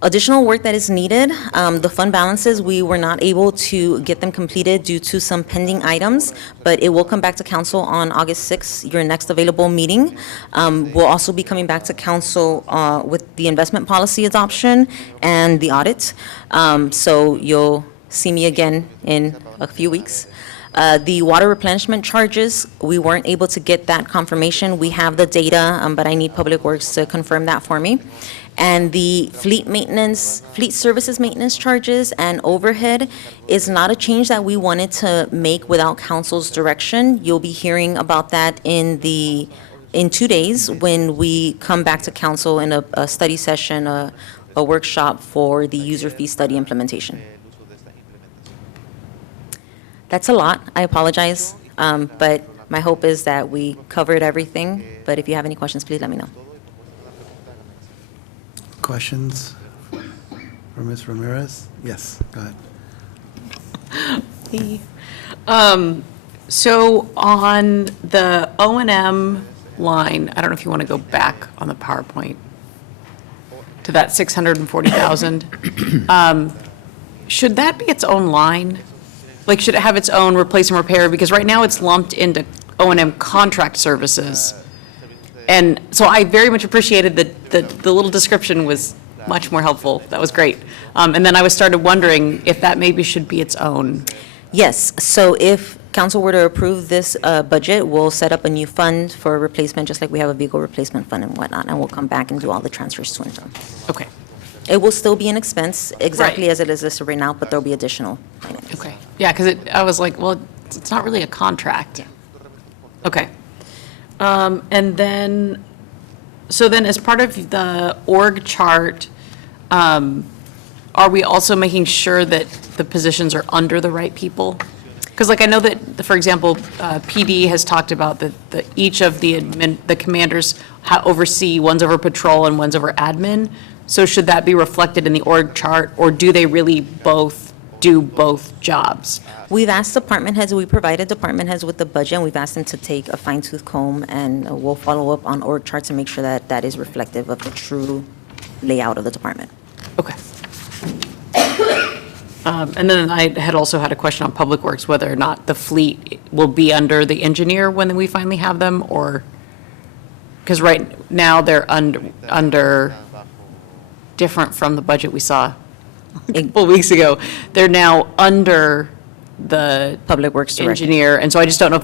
Additional work that is needed, the fund balances, we were not able to get them completed due to some pending items, but it will come back to council on August 6th, your next available meeting. We'll also be coming back to council with the investment policy adoption and the audit. So you'll see me again in a few weeks. The water replenishment charges, we weren't able to get that confirmation. We have the data, but I need Public Works to confirm that for me. And the fleet services maintenance charges and overhead is not a change that we wanted to make without council's direction. You'll be hearing about that in 2 days when we come back to council in a study session, a workshop for the user fee study implementation. That's a lot, I apologize, but my hope is that we covered everything, but if you have any questions, please let me know. Questions for Ms. Ramirez? Yes, go ahead. So on the O&M line, I don't know if you want to go back on the PowerPoint to that 640,000. Should that be its own line? Like, should it have its own replace and repair? Because right now it's lumped into O&M contract services. And so I very much appreciated the little description was much more helpful. That was great. And then I started wondering if that maybe should be its own. Yes, so if council were to approve this budget, we'll set up a new fund for replacement, just like we have a vehicle replacement fund and whatnot, and we'll come back and do all the transfers to and from. Okay, It will still be an expense, exactly Right. as it is listed right now, but there'll be additional items. okay. Yeah, because I was like, well, it's not really a contract. Okay. And then, so then as part of the org chart, are we also making sure that the positions are under the right people? Because like I know that, for example, PD has talked about that each of the commanders oversee, one's over patrol and one's over admin. So should that be reflected in the org chart, or do they really both do both jobs? We've asked department heads, we provided department heads with the budget, and we've asked them to take a fine tooth comb, and we'll follow up on org charts and make sure that that is reflective of the true layout of the department. Okay. And then I had also had a question on Public Works, whether or not the fleet will be under the engineer when we finally have them, or, because right now they're under, different from the budget we saw a couple weeks ago. They're now under the Public Works Director. engineer, and so I just don't know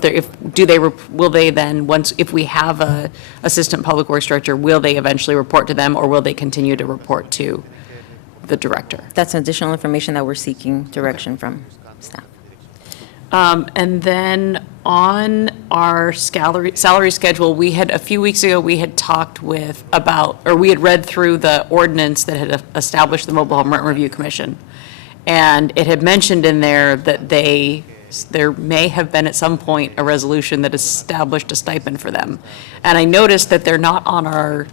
will they then, if we have a Assistant Public Works Director, will they eventually report to them, or will they continue to report to the director? That's additional information that we're seeking direction from staff. And then on our salary schedule, a few weeks ago, we had talked we had read through the ordinance that had established the Mobile Home Rent Review Commission. And it had mentioned in there that there may have been at some point a resolution that established a stipend for them. And I noticed that they're not on our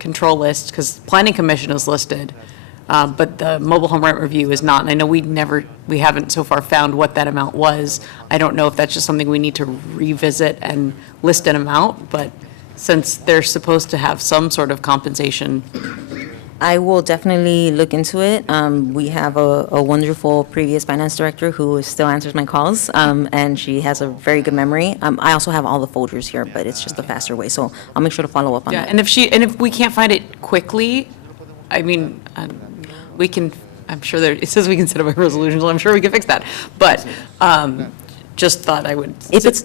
control list, because Planning Commission is listed, but the Mobile Home Rent Review is not. And I know we haven't so far found what that amount was. I don't know if that's just something we need to revisit and list an amount, but since they're supposed to have some sort of compensation. I will definitely look into it. We have a wonderful previous finance director who still answers my calls, and she has a very good memory. I also have all the folders here, but it's just a faster way, so I'll make sure to follow up on Yeah, that. and if we can't find it quickly, I mean, we can, I'm sure it says we can set up a resolution, so I'm sure we can fix that. But just thought I would. If it's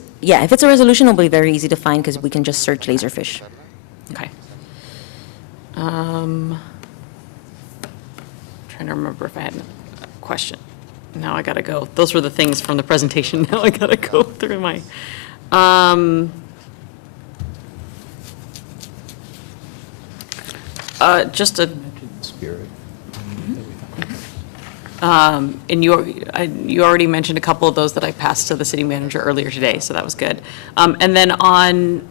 a resolution, it'll be very easy to find because we can just search Laserfish. Okay. Trying to remember if I had a question. Now I gotta go. Those were the things from the presentation. Now I gotta go through my, just a. And you already mentioned a couple of those that I passed to the city manager earlier today, so that was good. And then on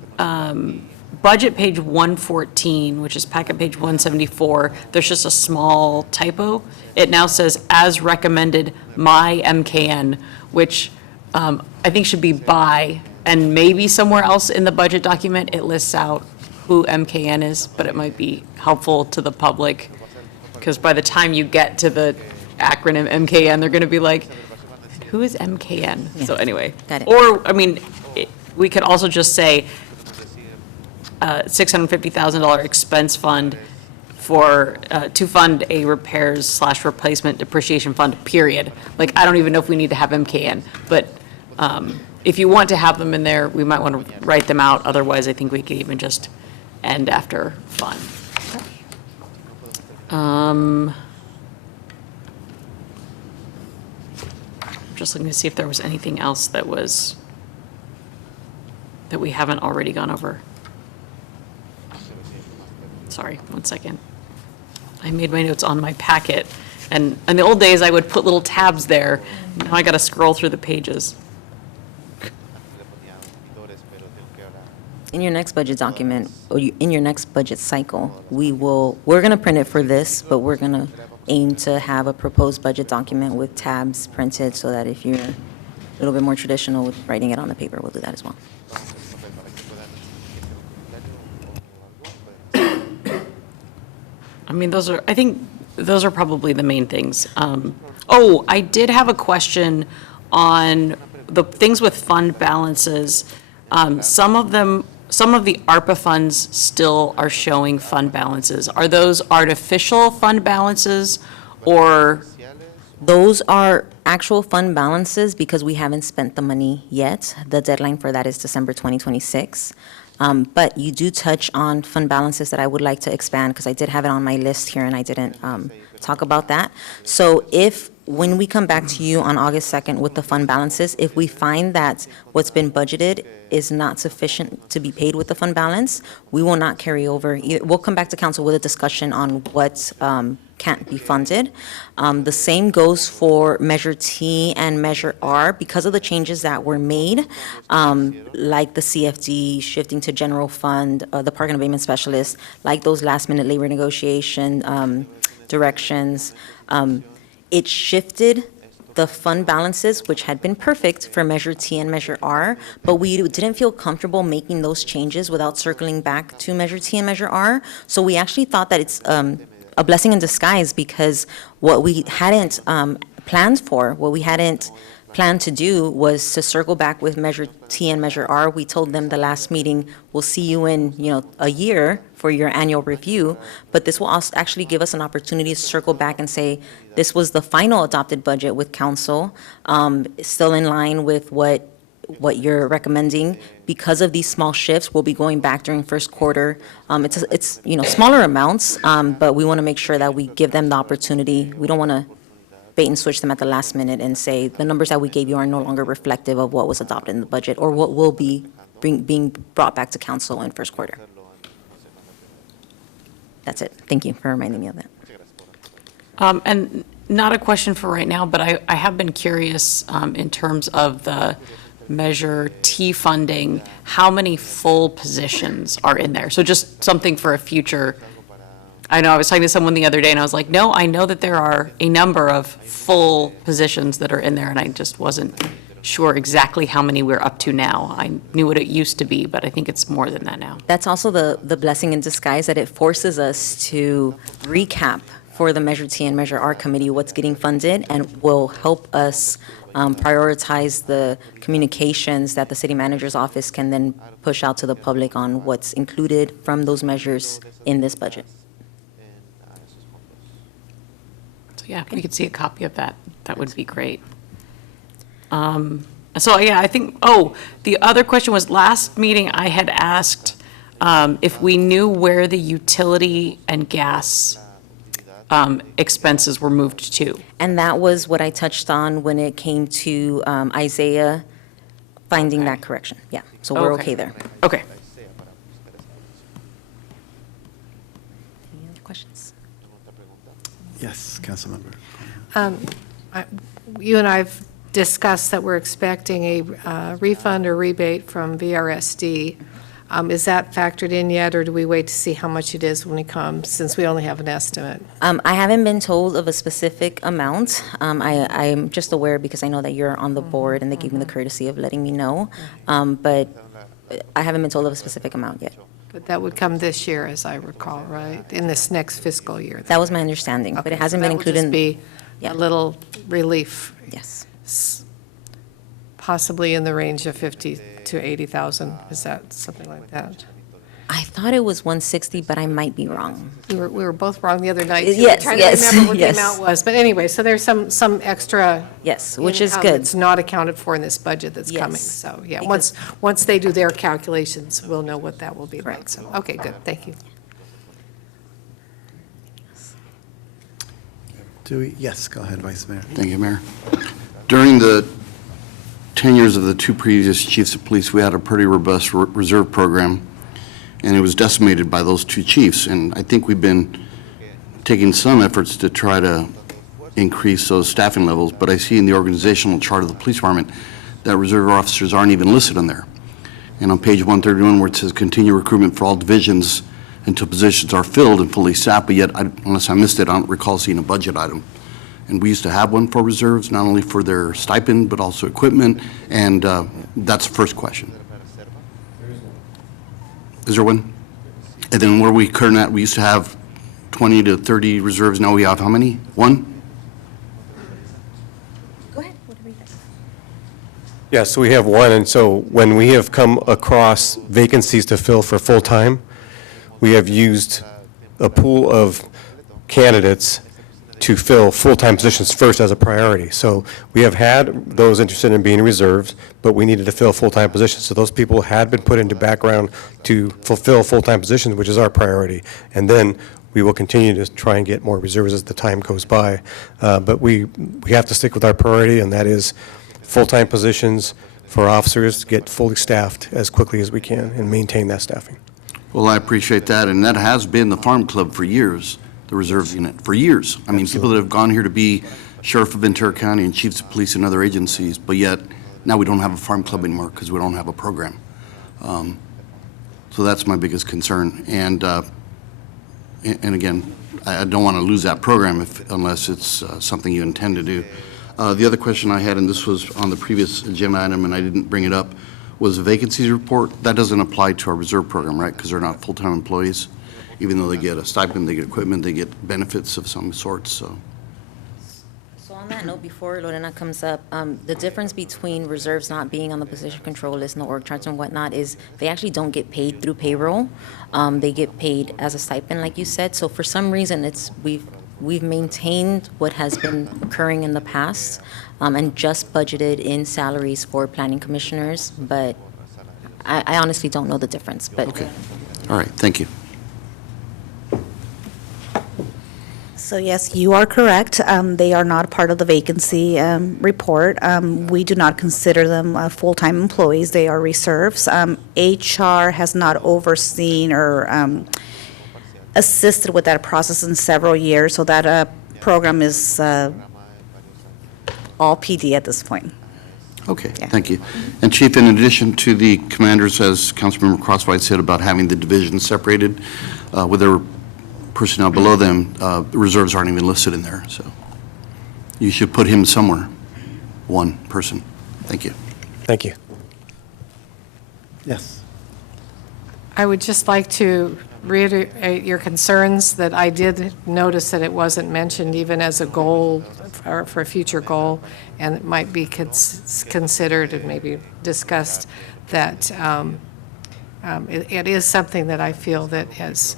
budget page 114, which is packet page 174, there's just a small typo. It now says, as recommended, my MKN, which I think should be by, and maybe somewhere else in the budget document, it lists out who MKN is, but it might be helpful to the public Because by the time you get to the acronym MKN, they're going to be like, who is MKN? So anyway. Got it. Or, I mean, we could also just say $650,000 expense fund for, to fund a repairs/replacement depreciation fund, period. Like, I don't even know if we need to have MKN, but if you want to have them in there, we might want to write them out. Otherwise, I think we could even just end after fund. Just looking to see if there was anything else that we haven't already gone over. Sorry, one second. I made my notes on my packet, and in the old days, I would put little tabs there. Now I got to scroll through the pages. In your next budget document, or in your next budget cycle, we're going to print it for this, but we're going to aim to have a proposed budget document with tabs printed so that if you're a little bit more traditional with writing it on the paper, we'll do that as well. I mean, I think those are probably the main things. Oh, I did have a question on the things with fund balances. Some of the ARPA funds still are showing fund balances. Are those artificial fund balances, or? Those are actual fund balances because we haven't spent the money yet. The deadline for that is December 2026. But you do touch on fund balances that I would like to expand because I did have it on my list here and I didn't talk about that. So when we come back to you on August 2nd with the fund balances, if we find that what's been budgeted is not sufficient to be paid with the fund balance, we will not carry over. We'll come back to council with a discussion on what can't be funded. The same goes for Measure T and Measure R. Because of the changes that were made, like the CFD shifting to general fund, the park and abatement specialist, like those last-minute labor negotiation directions, it shifted the fund balances, which had been perfect for Measure T and Measure R, but we didn't feel comfortable making those changes without circling back to Measure T and Measure R. So we actually thought that it's a blessing in disguise because what we hadn't planned for, what we hadn't planned to do was to circle back with Measure T and Measure R. We told them the last meeting, we'll see you in, a year for your annual review, but this will also actually give us an opportunity to circle back and say, this was the final adopted budget with council, still in line with what you're recommending. Because of these small shifts, we'll be going back during first quarter. It's smaller amounts, but we want to make sure that we give them the opportunity. We don't want to bait and switch them at the last minute and say, the numbers that we gave you are no longer reflective of what was adopted in the budget or what will be being brought back to council in first quarter. That's it. Thank you for reminding me of that. And not a question for right now, but I have been curious in terms of the Measure T funding, how many full positions are in there? So just something for a future. I know I was talking to someone the other day and I was like, no, I know that there are a number of full positions that are in there and I just wasn't sure exactly how many we're up to now. I knew what it used to be, but I think it's more than that now. That's also the blessing in disguise that it forces us to recap for the Measure T and Measure R committee what's getting funded and will help us prioritize the communications that the city manager's office can then push out to the public on what's included from those measures in this budget. So yeah, if we could see a copy of that, that would be great. So yeah, I think, the other question was, last meeting I had asked if we knew where the utility and gas expenses were moved to. And that was what I touched on when it came to Isaiah finding that correction. Yeah, so we're okay there. Okay. Any other questions? Yes, Councilmember. You and I've discussed that we're expecting a refund or rebate from VRSD. Is that factored in yet, or do we wait to see how much it is when it comes, since we only have an estimate? I haven't been told of a specific amount. I'm just aware because I know that you're on the board and they gave me the courtesy of letting me know. But I haven't been told of a specific amount yet. But that would come this year, as I recall, right? In this next fiscal year. That was my understanding, but it Okay, hasn't so been that will included. just be Yeah. a little relief, Yes. possibly in the range of 50 to 80,000. Is that something like that? I thought it was 160, but I might be wrong. We were both wrong the other night. too. Yes, Trying yes, to remember what the yes. amount was. But anyway, so there's some extra. Yes, which is income good. That's not accounted for in this budget that's coming. Yes, So, yeah, because- once they do their calculations, we'll know what that will be like. So, okay, good, thank you. Yes, go ahead, Vice Mayor. Thank you, Mayor. During the tenures of the two previous chiefs of police, we had a pretty robust reserve program, and it was decimated by those two chiefs. And I think we've been taking some efforts to try to increase those staffing levels, but I see in the organizational chart of the police department that reserve officers aren't even listed on there. And on page 131, where it says continue recruitment for all divisions until positions are filled and fully staffed, but yet, unless I missed it, I don't recall seeing a budget item. And we used to have one for reserves, not only for their stipend, but also equipment, and that's the first question. Is there one? And then where are we current at? We used to have 20 to 30 reserves, now we have how many? One? Go ahead, whatever you guys. Yes, we have one, and so when we have come across vacancies to fill for full-time, we have used a pool of candidates to fill full-time positions first as a priority. So we have had those interested in being reserves, but we needed to fill full-time positions. So those people had been put into background to fulfill full-time positions, which is our priority. And then we will continue to try and get more reserves as the time goes by. But we have to stick with our priority, and that is full-time positions for officers to get fully staffed as quickly as we can and maintain that staffing. Well, I appreciate that, and that has been the Farm Club for years, the reserve unit, for years. I mean, people that have gone here to be sheriff of Ventura County and chiefs of police in other agencies, but yet now we don't have a Farm Club anymore because we don't have a program. So that's my biggest concern. And again, I don't want to lose that program unless it's something you intend to do. The other question I had, and this was on the previous agenda item and I didn't bring it up, was the vacancies report. That doesn't apply to our reserve program, right? Because they're not full-time employees. Even though they get a stipend, they get equipment, they get benefits of some sort, so. So on that note, before Lorena comes up, the difference between reserves not being on the position control list and the org charts and whatnot is they actually don't get paid through payroll. They get paid as a stipend, like you said. So for some reason, we've maintained what has been occurring in the past and just budgeted in salaries for planning commissioners. But I honestly don't know the difference. But Okay. All right, thank you. So yes, you are correct. They are not part of the vacancy report. We do not consider them full-time employees. They are reserves. HR has not overseen or assisted with that process in several years, so that program is all PD at this point. Okay, Yeah. thank you. And Chief, in addition to the commanders, as Councilmember Crosswhite said about having the divisions separated with their personnel below them, the reserves aren't even listed in there, so you should put him somewhere, one person. Thank you. Thank you. Yes. I would just like to reiterate your concerns that I did notice that it wasn't mentioned even as a goal or for a future goal, and it might be considered and maybe discussed that it is something that I feel that has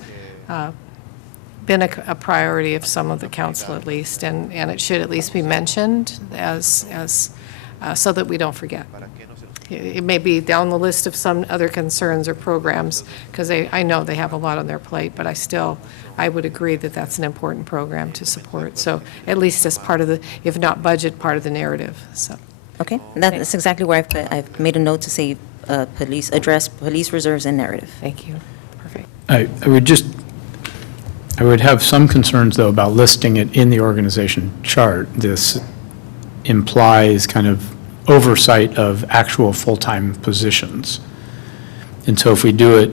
been a priority of some of the council at least, and it should at least be mentioned as so that we don't forget. It may be down the list of some other concerns or programs, because I know they have a lot on their plate, but I would agree that that's an important program to support. So at least as part of the, if not budget, part of the narrative, so. okay, that's exactly where I've made a note to say address police reserves and narrative. Thank you. Perfect. I would have some concerns, though, about listing it in the organization chart. This implies kind of oversight of actual full-time positions. And so if we do it,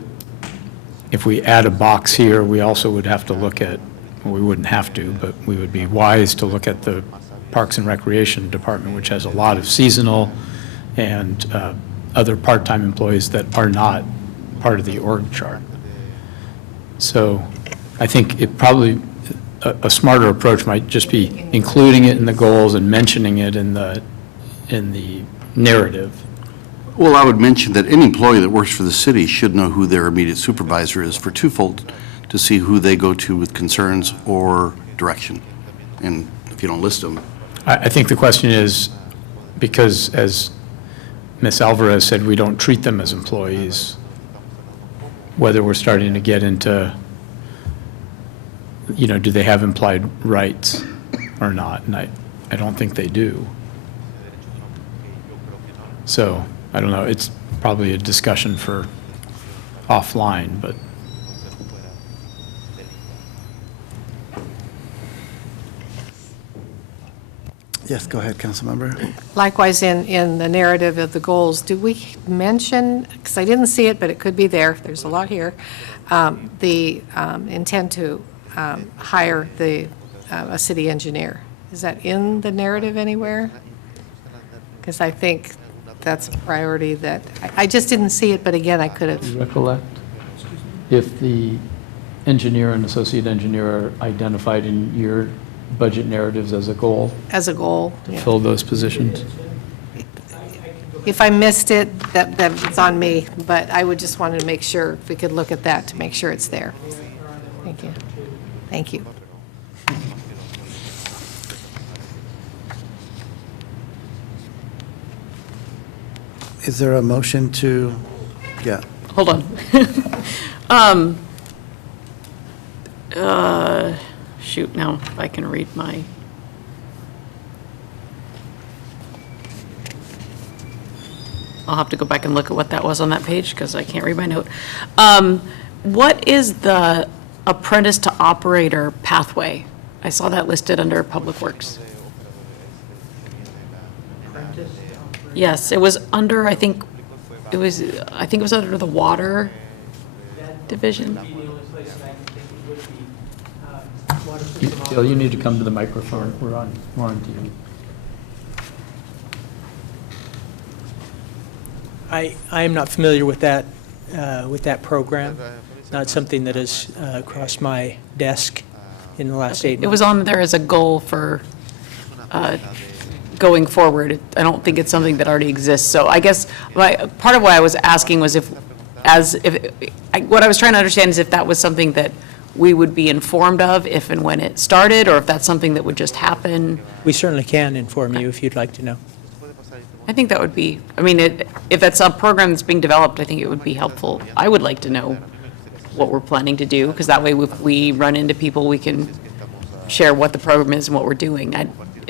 if we add a box here, we also would have to look at, well, we wouldn't have to, but we would be wise to look at the Parks and Recreation Department, which has a lot of seasonal and other part-time employees that are not part of the org chart. So I think it probably, a smarter approach might just be including it in the goals and mentioning it in the narrative. Well, I would mention that any employee that works for the city should know who their immediate supervisor is for twofold, to see who they go to with concerns or direction. And if you don't list them, I think the question is, because as Ms. Alvarez said, we don't treat them as employees, whether we're starting to get into, do they have implied rights or not? And I don't think they do. So, I don't know, it's probably a discussion for offline, but. Yes, go ahead, Councilmember. Likewise, in the narrative of the goals, do we mention, because I didn't see it, but it could be there, there's a lot here, the intent to hire a city engineer? Is that in the narrative anywhere? Because I think that's a priority that, I just didn't see it, but again, I could have. Recollect if the engineer and associate engineer are identified in your budget narratives as a goal As a goal, to yeah. fill those positions? If I missed it, that's on me, but I would just want to make sure, if we could look at that to make sure it's there. Thank you. Thank you. Is there a motion to, yeah, Hold on. Shoot, now if I can read my. I'll have to go back and look at what that was on that page because I can't read my note. What is the apprentice to operator pathway? I saw that listed under Public Works. Yes, it was under, I think it was under the water division. Bill, you need to come to the microphone. We're on TV. I am not familiar with that program. Not something that has crossed my desk in the last 8 months. It was on there as a goal for going forward. I don't think it's something that already exists. So I guess part of why I was asking was what I was trying to understand is if that was something that we would be informed of if and when it started, or if that's something that would just happen. We certainly can inform you if you'd like to know. I think that would be, if that's a program that's being developed, I think it would be helpful. I would like to know what we're planning to do, because that way if we run into people, we can share what the program is and what we're doing.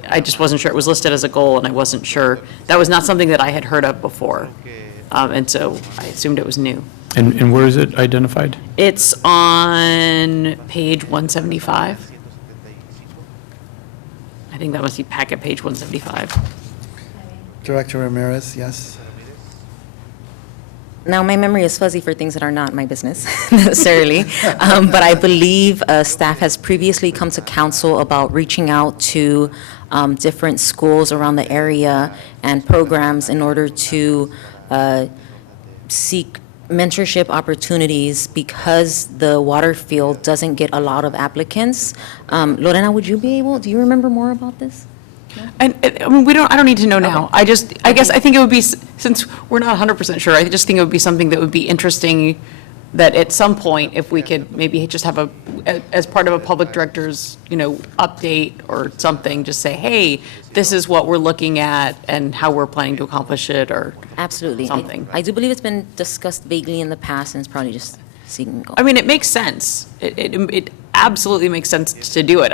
I just wasn't sure. It was listed as a goal, and I wasn't sure. That was not something that I had heard of before, and so I assumed it was new. And where is it identified? It's on page 175. I think that must be packet page 175. Director Ramirez, yes? Now, my memory is fuzzy for things that are not my business necessarily, but I believe staff has previously come to council about reaching out to different schools around the area and programs in order to seek mentorship opportunities because the water field doesn't get a lot of applicants. Lorena, do you remember more about this? And, I don't need to know now. I guess I think it would be, since we're not 100% sure, I just think it would be something that would be interesting, that at some point, if we could maybe just have as part of a public director's, update or something, just say, hey, this is what we're looking at and how we're planning to accomplish it, or Absolutely. something. I do believe it's been discussed vaguely in the past, and it's probably just seeking goal. It makes sense. It absolutely makes sense to do it.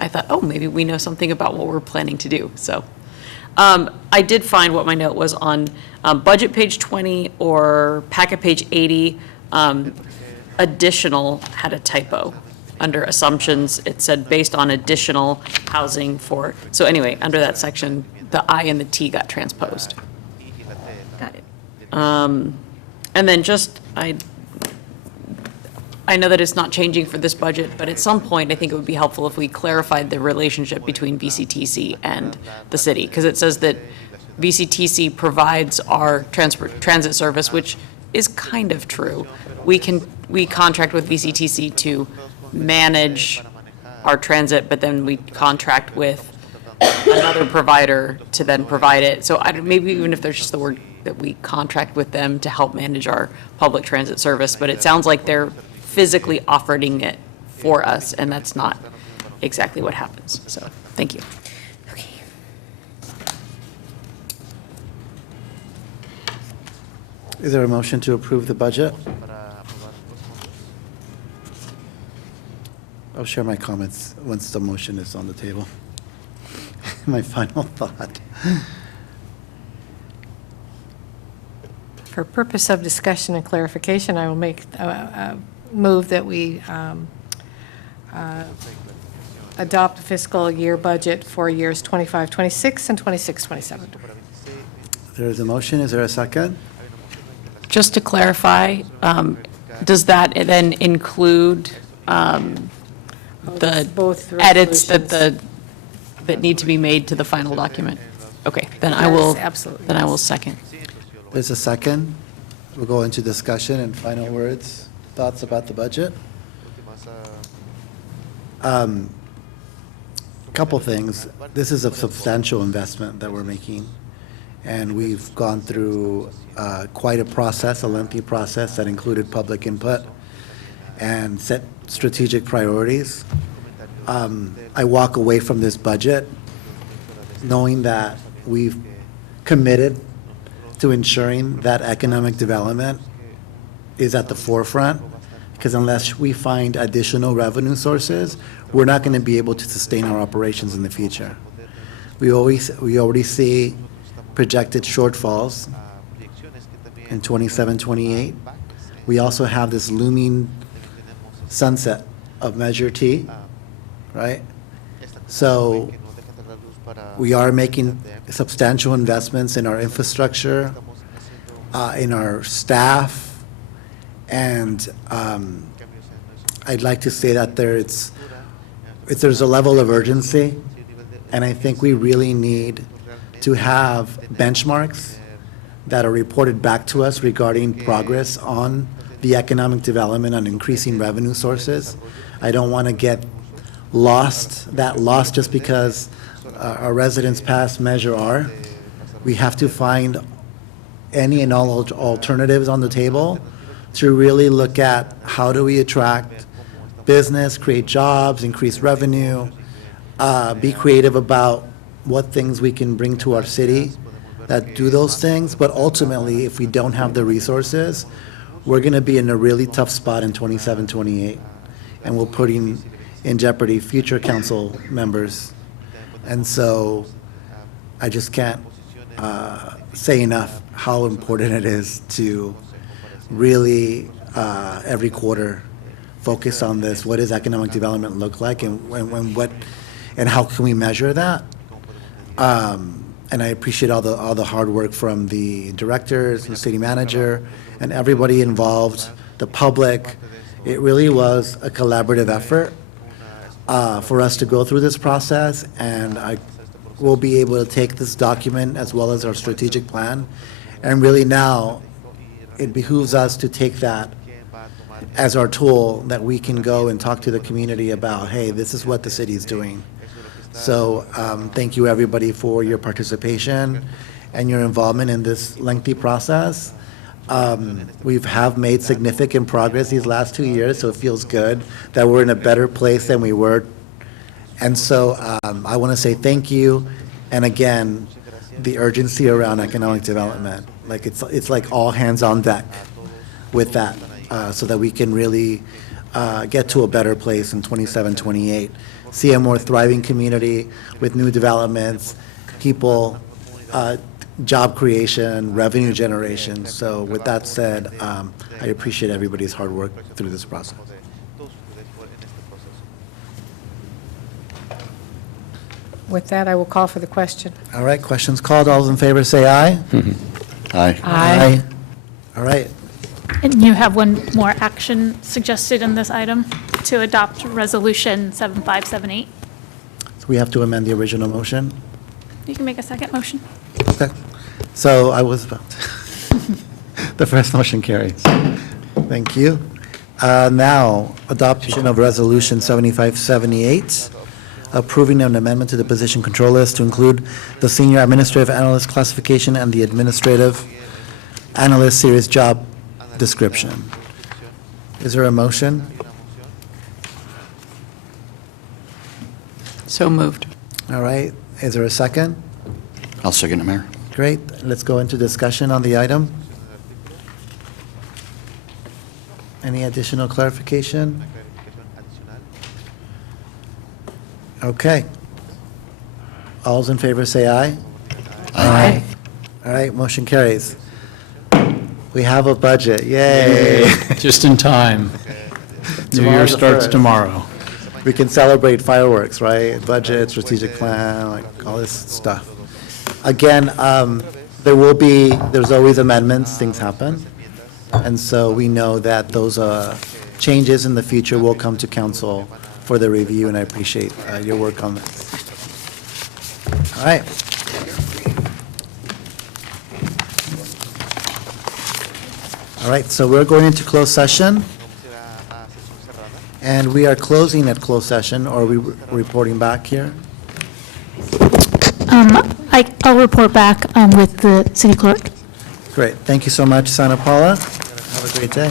I thought, oh, maybe we know something about what we're planning to do, so. I did find what my note was on budget page 20 or packet page 80. Additional had a typo. Under assumptions, it said based on additional housing for, so anyway, under that section, the I and the T got transposed. Got it. And then I know that it's not changing for this budget, but at some point, I think it would be helpful if we clarified the relationship between VCTC and the city, because it says that VCTC provides our transit service, which is kind of true. We can we contract with VCTC to manage our transit, but then we contract with another provider to then provide it. So maybe even if there's just the word that we contract with them to help manage our public transit service, but it sounds like they're physically offering it for us, and that's not exactly what happens. So, thank you. Is there a motion to approve the budget? I'll share my comments once the motion is on the table. My final thought. For purpose of discussion and clarification, I will make, move that we adopt a fiscal year budget for years 25, 26, and 26, 27. There is a motion. Is there a second? Just to clarify, does that then include the Both edits that resolutions. that need to be made to the final document? Okay, then I will. Yes, absolutely, Then I will yes. second. There's a second. We'll go into discussion and final words, thoughts about the budget. Couple things. This is a substantial investment that we're making, and we've gone through quite a process, a lengthy process that included public input and set strategic priorities. I walk away from this budget knowing that we've committed to ensuring that economic development is at the forefront, because unless we find additional revenue sources, we're not going to be able to sustain our operations in the future. We already see projected shortfalls in 27, 28. We also have this looming sunset of Measure T, right? So we are making substantial investments in our infrastructure, in our staff, and I'd like to say that there's a level of urgency, and I think we really need to have benchmarks that are reported back to us regarding progress on the economic development and increasing revenue sources. I don't want to get lost just because our residents passed Measure R. We have to find any and all alternatives on the table to really look at how do we attract business, create jobs, increase revenue, be creative about what things we can bring to our city that do those things. But ultimately, if we don't have the resources, we're going to be in a really tough spot in 27, 28, and we're putting in jeopardy future council members. And so I just can't say enough how important it is to really, every quarter, focus on this. What does economic development look like, and how can we measure that? And I appreciate all the hard work from the directors, the city manager, and everybody involved, the public. It really was a collaborative effort for us to go through this process, and I will be able to take this document as well as our strategic plan, and really now it behooves us to take that as our tool that we can go and talk to the community about, hey, this is what the city is doing. So thank you, everybody, for your participation and your involvement in this lengthy process. We have made significant progress these last 2 years, so it feels good that we're in a better place than we were. And so I want to say thank you, and again, the urgency around economic development. Like it's like all hands on deck with that, so that we can really get to a better place in 27, 28. See a more thriving community with new developments, people, job creation, revenue generation. So with that said, I appreciate everybody's hard work through this process. With that, I will call for the question. All right, questions called. All those in favor say aye. Aye. Aye. All right. And you have one more action suggested in this item, to adopt Resolution 7578. So we have to amend the original motion. You can make a second motion. Okay. So I was about, the first motion carries. Thank you. Now, adoption of Resolution 7578, approving an amendment to the position control list to include the senior administrative analyst classification and the administrative analyst series job description. Is there a motion? So moved. All right, is there a second? I'll second it, Mayor. Great, let's go into discussion on the item. Any additional clarification? Okay. All's in favor, say aye. Aye. All right, motion carries. We have a budget, yay. Just in time. New year Tomorrow's the starts first. tomorrow. We can celebrate fireworks, right? Budget, strategic plan, like all this stuff. Again, there's always amendments, things happen. And so we know that those changes in the future will come to council for the review, and I appreciate your work on this. All right. All right, so we're going into closed session. And we are closing at closed session, or are we reporting back here? I'll report back with the city clerk. Great, thank you so much, Santa Paula. Have a great day.